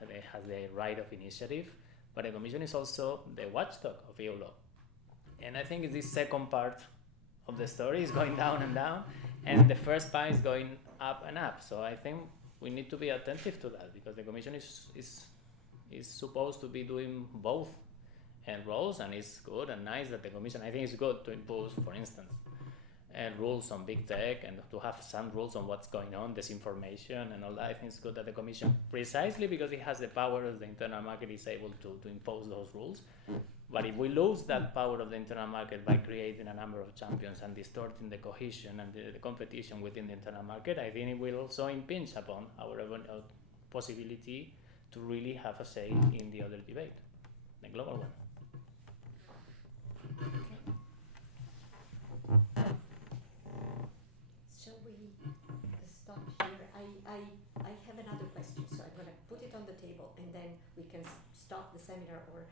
it has the right of initiative, but the Commission is also the watchdog of EU law. And I think this second part of the story is going down and down, and the first part is going up and up. So I think we need to be attentive to that, because the Commission is supposed to be doing both roles, and it's good and nice that the Commission, I think it's good to impose, for instance, rules on big tech and to have some rules on what's going on, disinformation and all that. I think it's good that the Commission, precisely because it has the power of the internal market, is able to impose those rules. But if we lose that power of the internal market by creating a number of champions and distorting the cohesion and the competition within the internal market, I think it will also impinge upon our possibility to really have a say in the other debate, the global one. Shall we stop here? I have another question, so I'm going to put it on the table and then we can stop the seminar. Or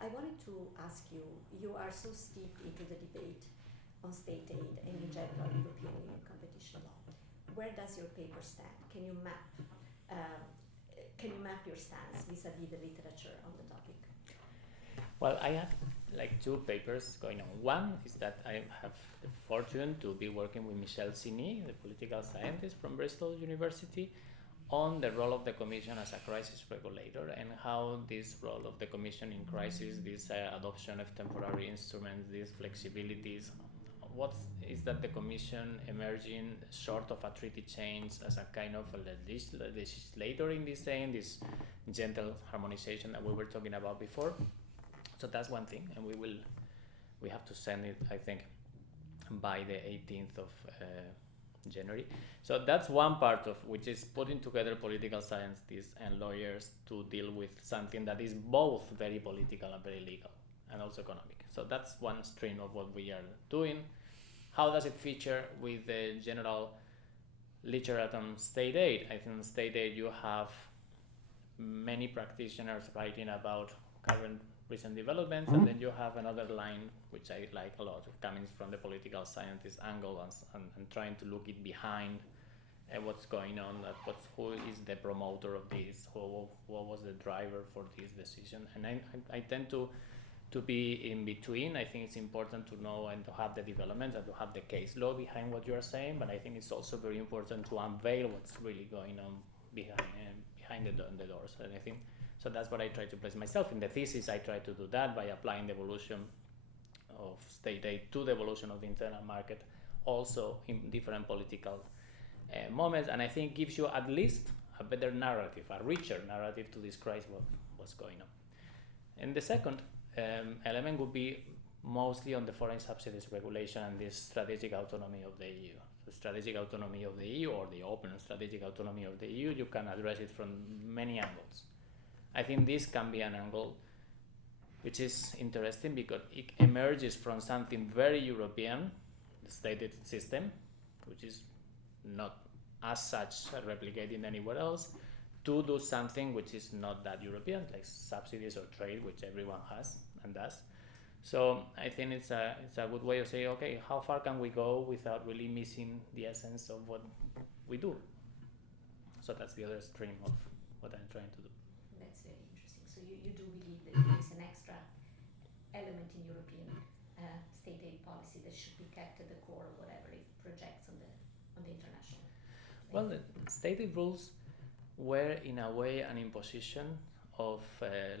I wanted to ask you, you are so steeped into the debate on state aid and in general European Union competition law. Where does your paper stand? Can you map your stance vis-a-vis the literature on the topic? Well, I have like 2 papers going on. One is that I have the fortune to be working with Michel Sini, the political scientist from Bristol University, on the role of the Commission as a crisis regulator and how this role of the Commission in crisis, this adoption of temporary instruments, these flexibilities, what is that the Commission emerging short of a treaty change as a kind of a legislator in this thing, this gentle harmonization that we were talking about before. So that's one thing, and we have to send it, I think, by the 18th of January. So that's one part of which is putting together political scientists and lawyers to deal with something that is both very political and very legal and also economic. So that's one stream of what we are doing. How does it feature with the general literature on state aid? I think state aid, you have many practitioners writing about current recent developments, and then you have another line which I like a lot, coming from the political scientist angle and trying to look it behind what's going on, who is the promoter of this, what was the driver for this decision. And I tend to be in between. I think it's important to know and to have the developments and to have the case law behind what you are saying, but I think it's also very important to unveil what's really going on behind the doors. And I think so that's what I try to place myself. In the thesis, I try to do that by applying the evolution of state aid to the evolution of the internal market, also in different political moments, and I think gives you at least a better narrative, a richer narrative to describe what's going on. And the second element would be mostly on the foreign subsidies regulation and this strategic autonomy of the EU. The strategic autonomy of the EU, or the open strategic autonomy of the EU, you can address it from many angles. I think this can be an angle which is interesting because it emerges from something very European, the stated system, which is not as such replicated anywhere else, to do something which is not that European, like subsidies or trade, which everyone has and does. So I think it's a good way of saying, okay, how far can we go without really missing the essence of what we do? So that's the other stream of what I'm trying to do. That's very interesting. So you do believe that there is an extra element in European state aid policy that should be kept at the core, whatever it projects on the international. Well, the state aid rules were in a way an imposition of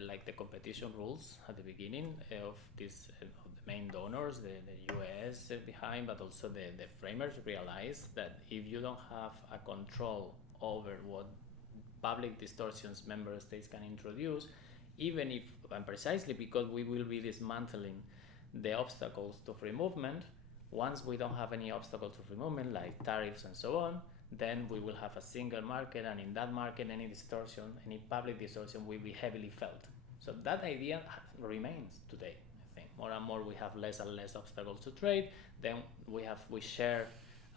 like the competition rules at the beginning of this of the main donors, the US behind, but also the framers realized that if you don't have a control over what public distortions member states can introduce, even if, and precisely because we will be dismantling the obstacles to free movement, once we don't have any obstacles to free movement like tariffs and so on, then we will have a single market, and in that market any distortion, any public distortion will be heavily felt. So that idea remains today. I think more and more we have less and less obstacles to trade, then we share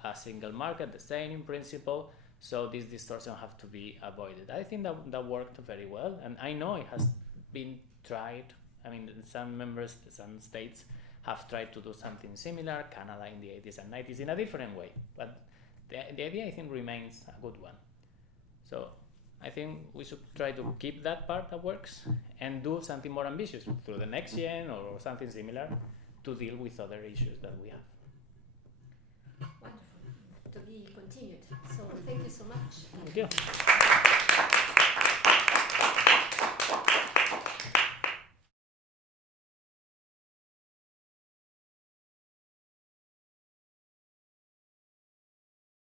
a single market, the same in principle, so this distortion have to be avoided. I think that worked very well, and I know it has been tried. I mean, some states have tried to do something similar, Canada in the 80s and 90s in a different way, but the idea, I think, remains a good one. So I think we should try to keep that part that works and do something more ambitious through the next gen or something similar to deal with other issues that we have. Wonderful. To be continued. So thank you so much. Thank you.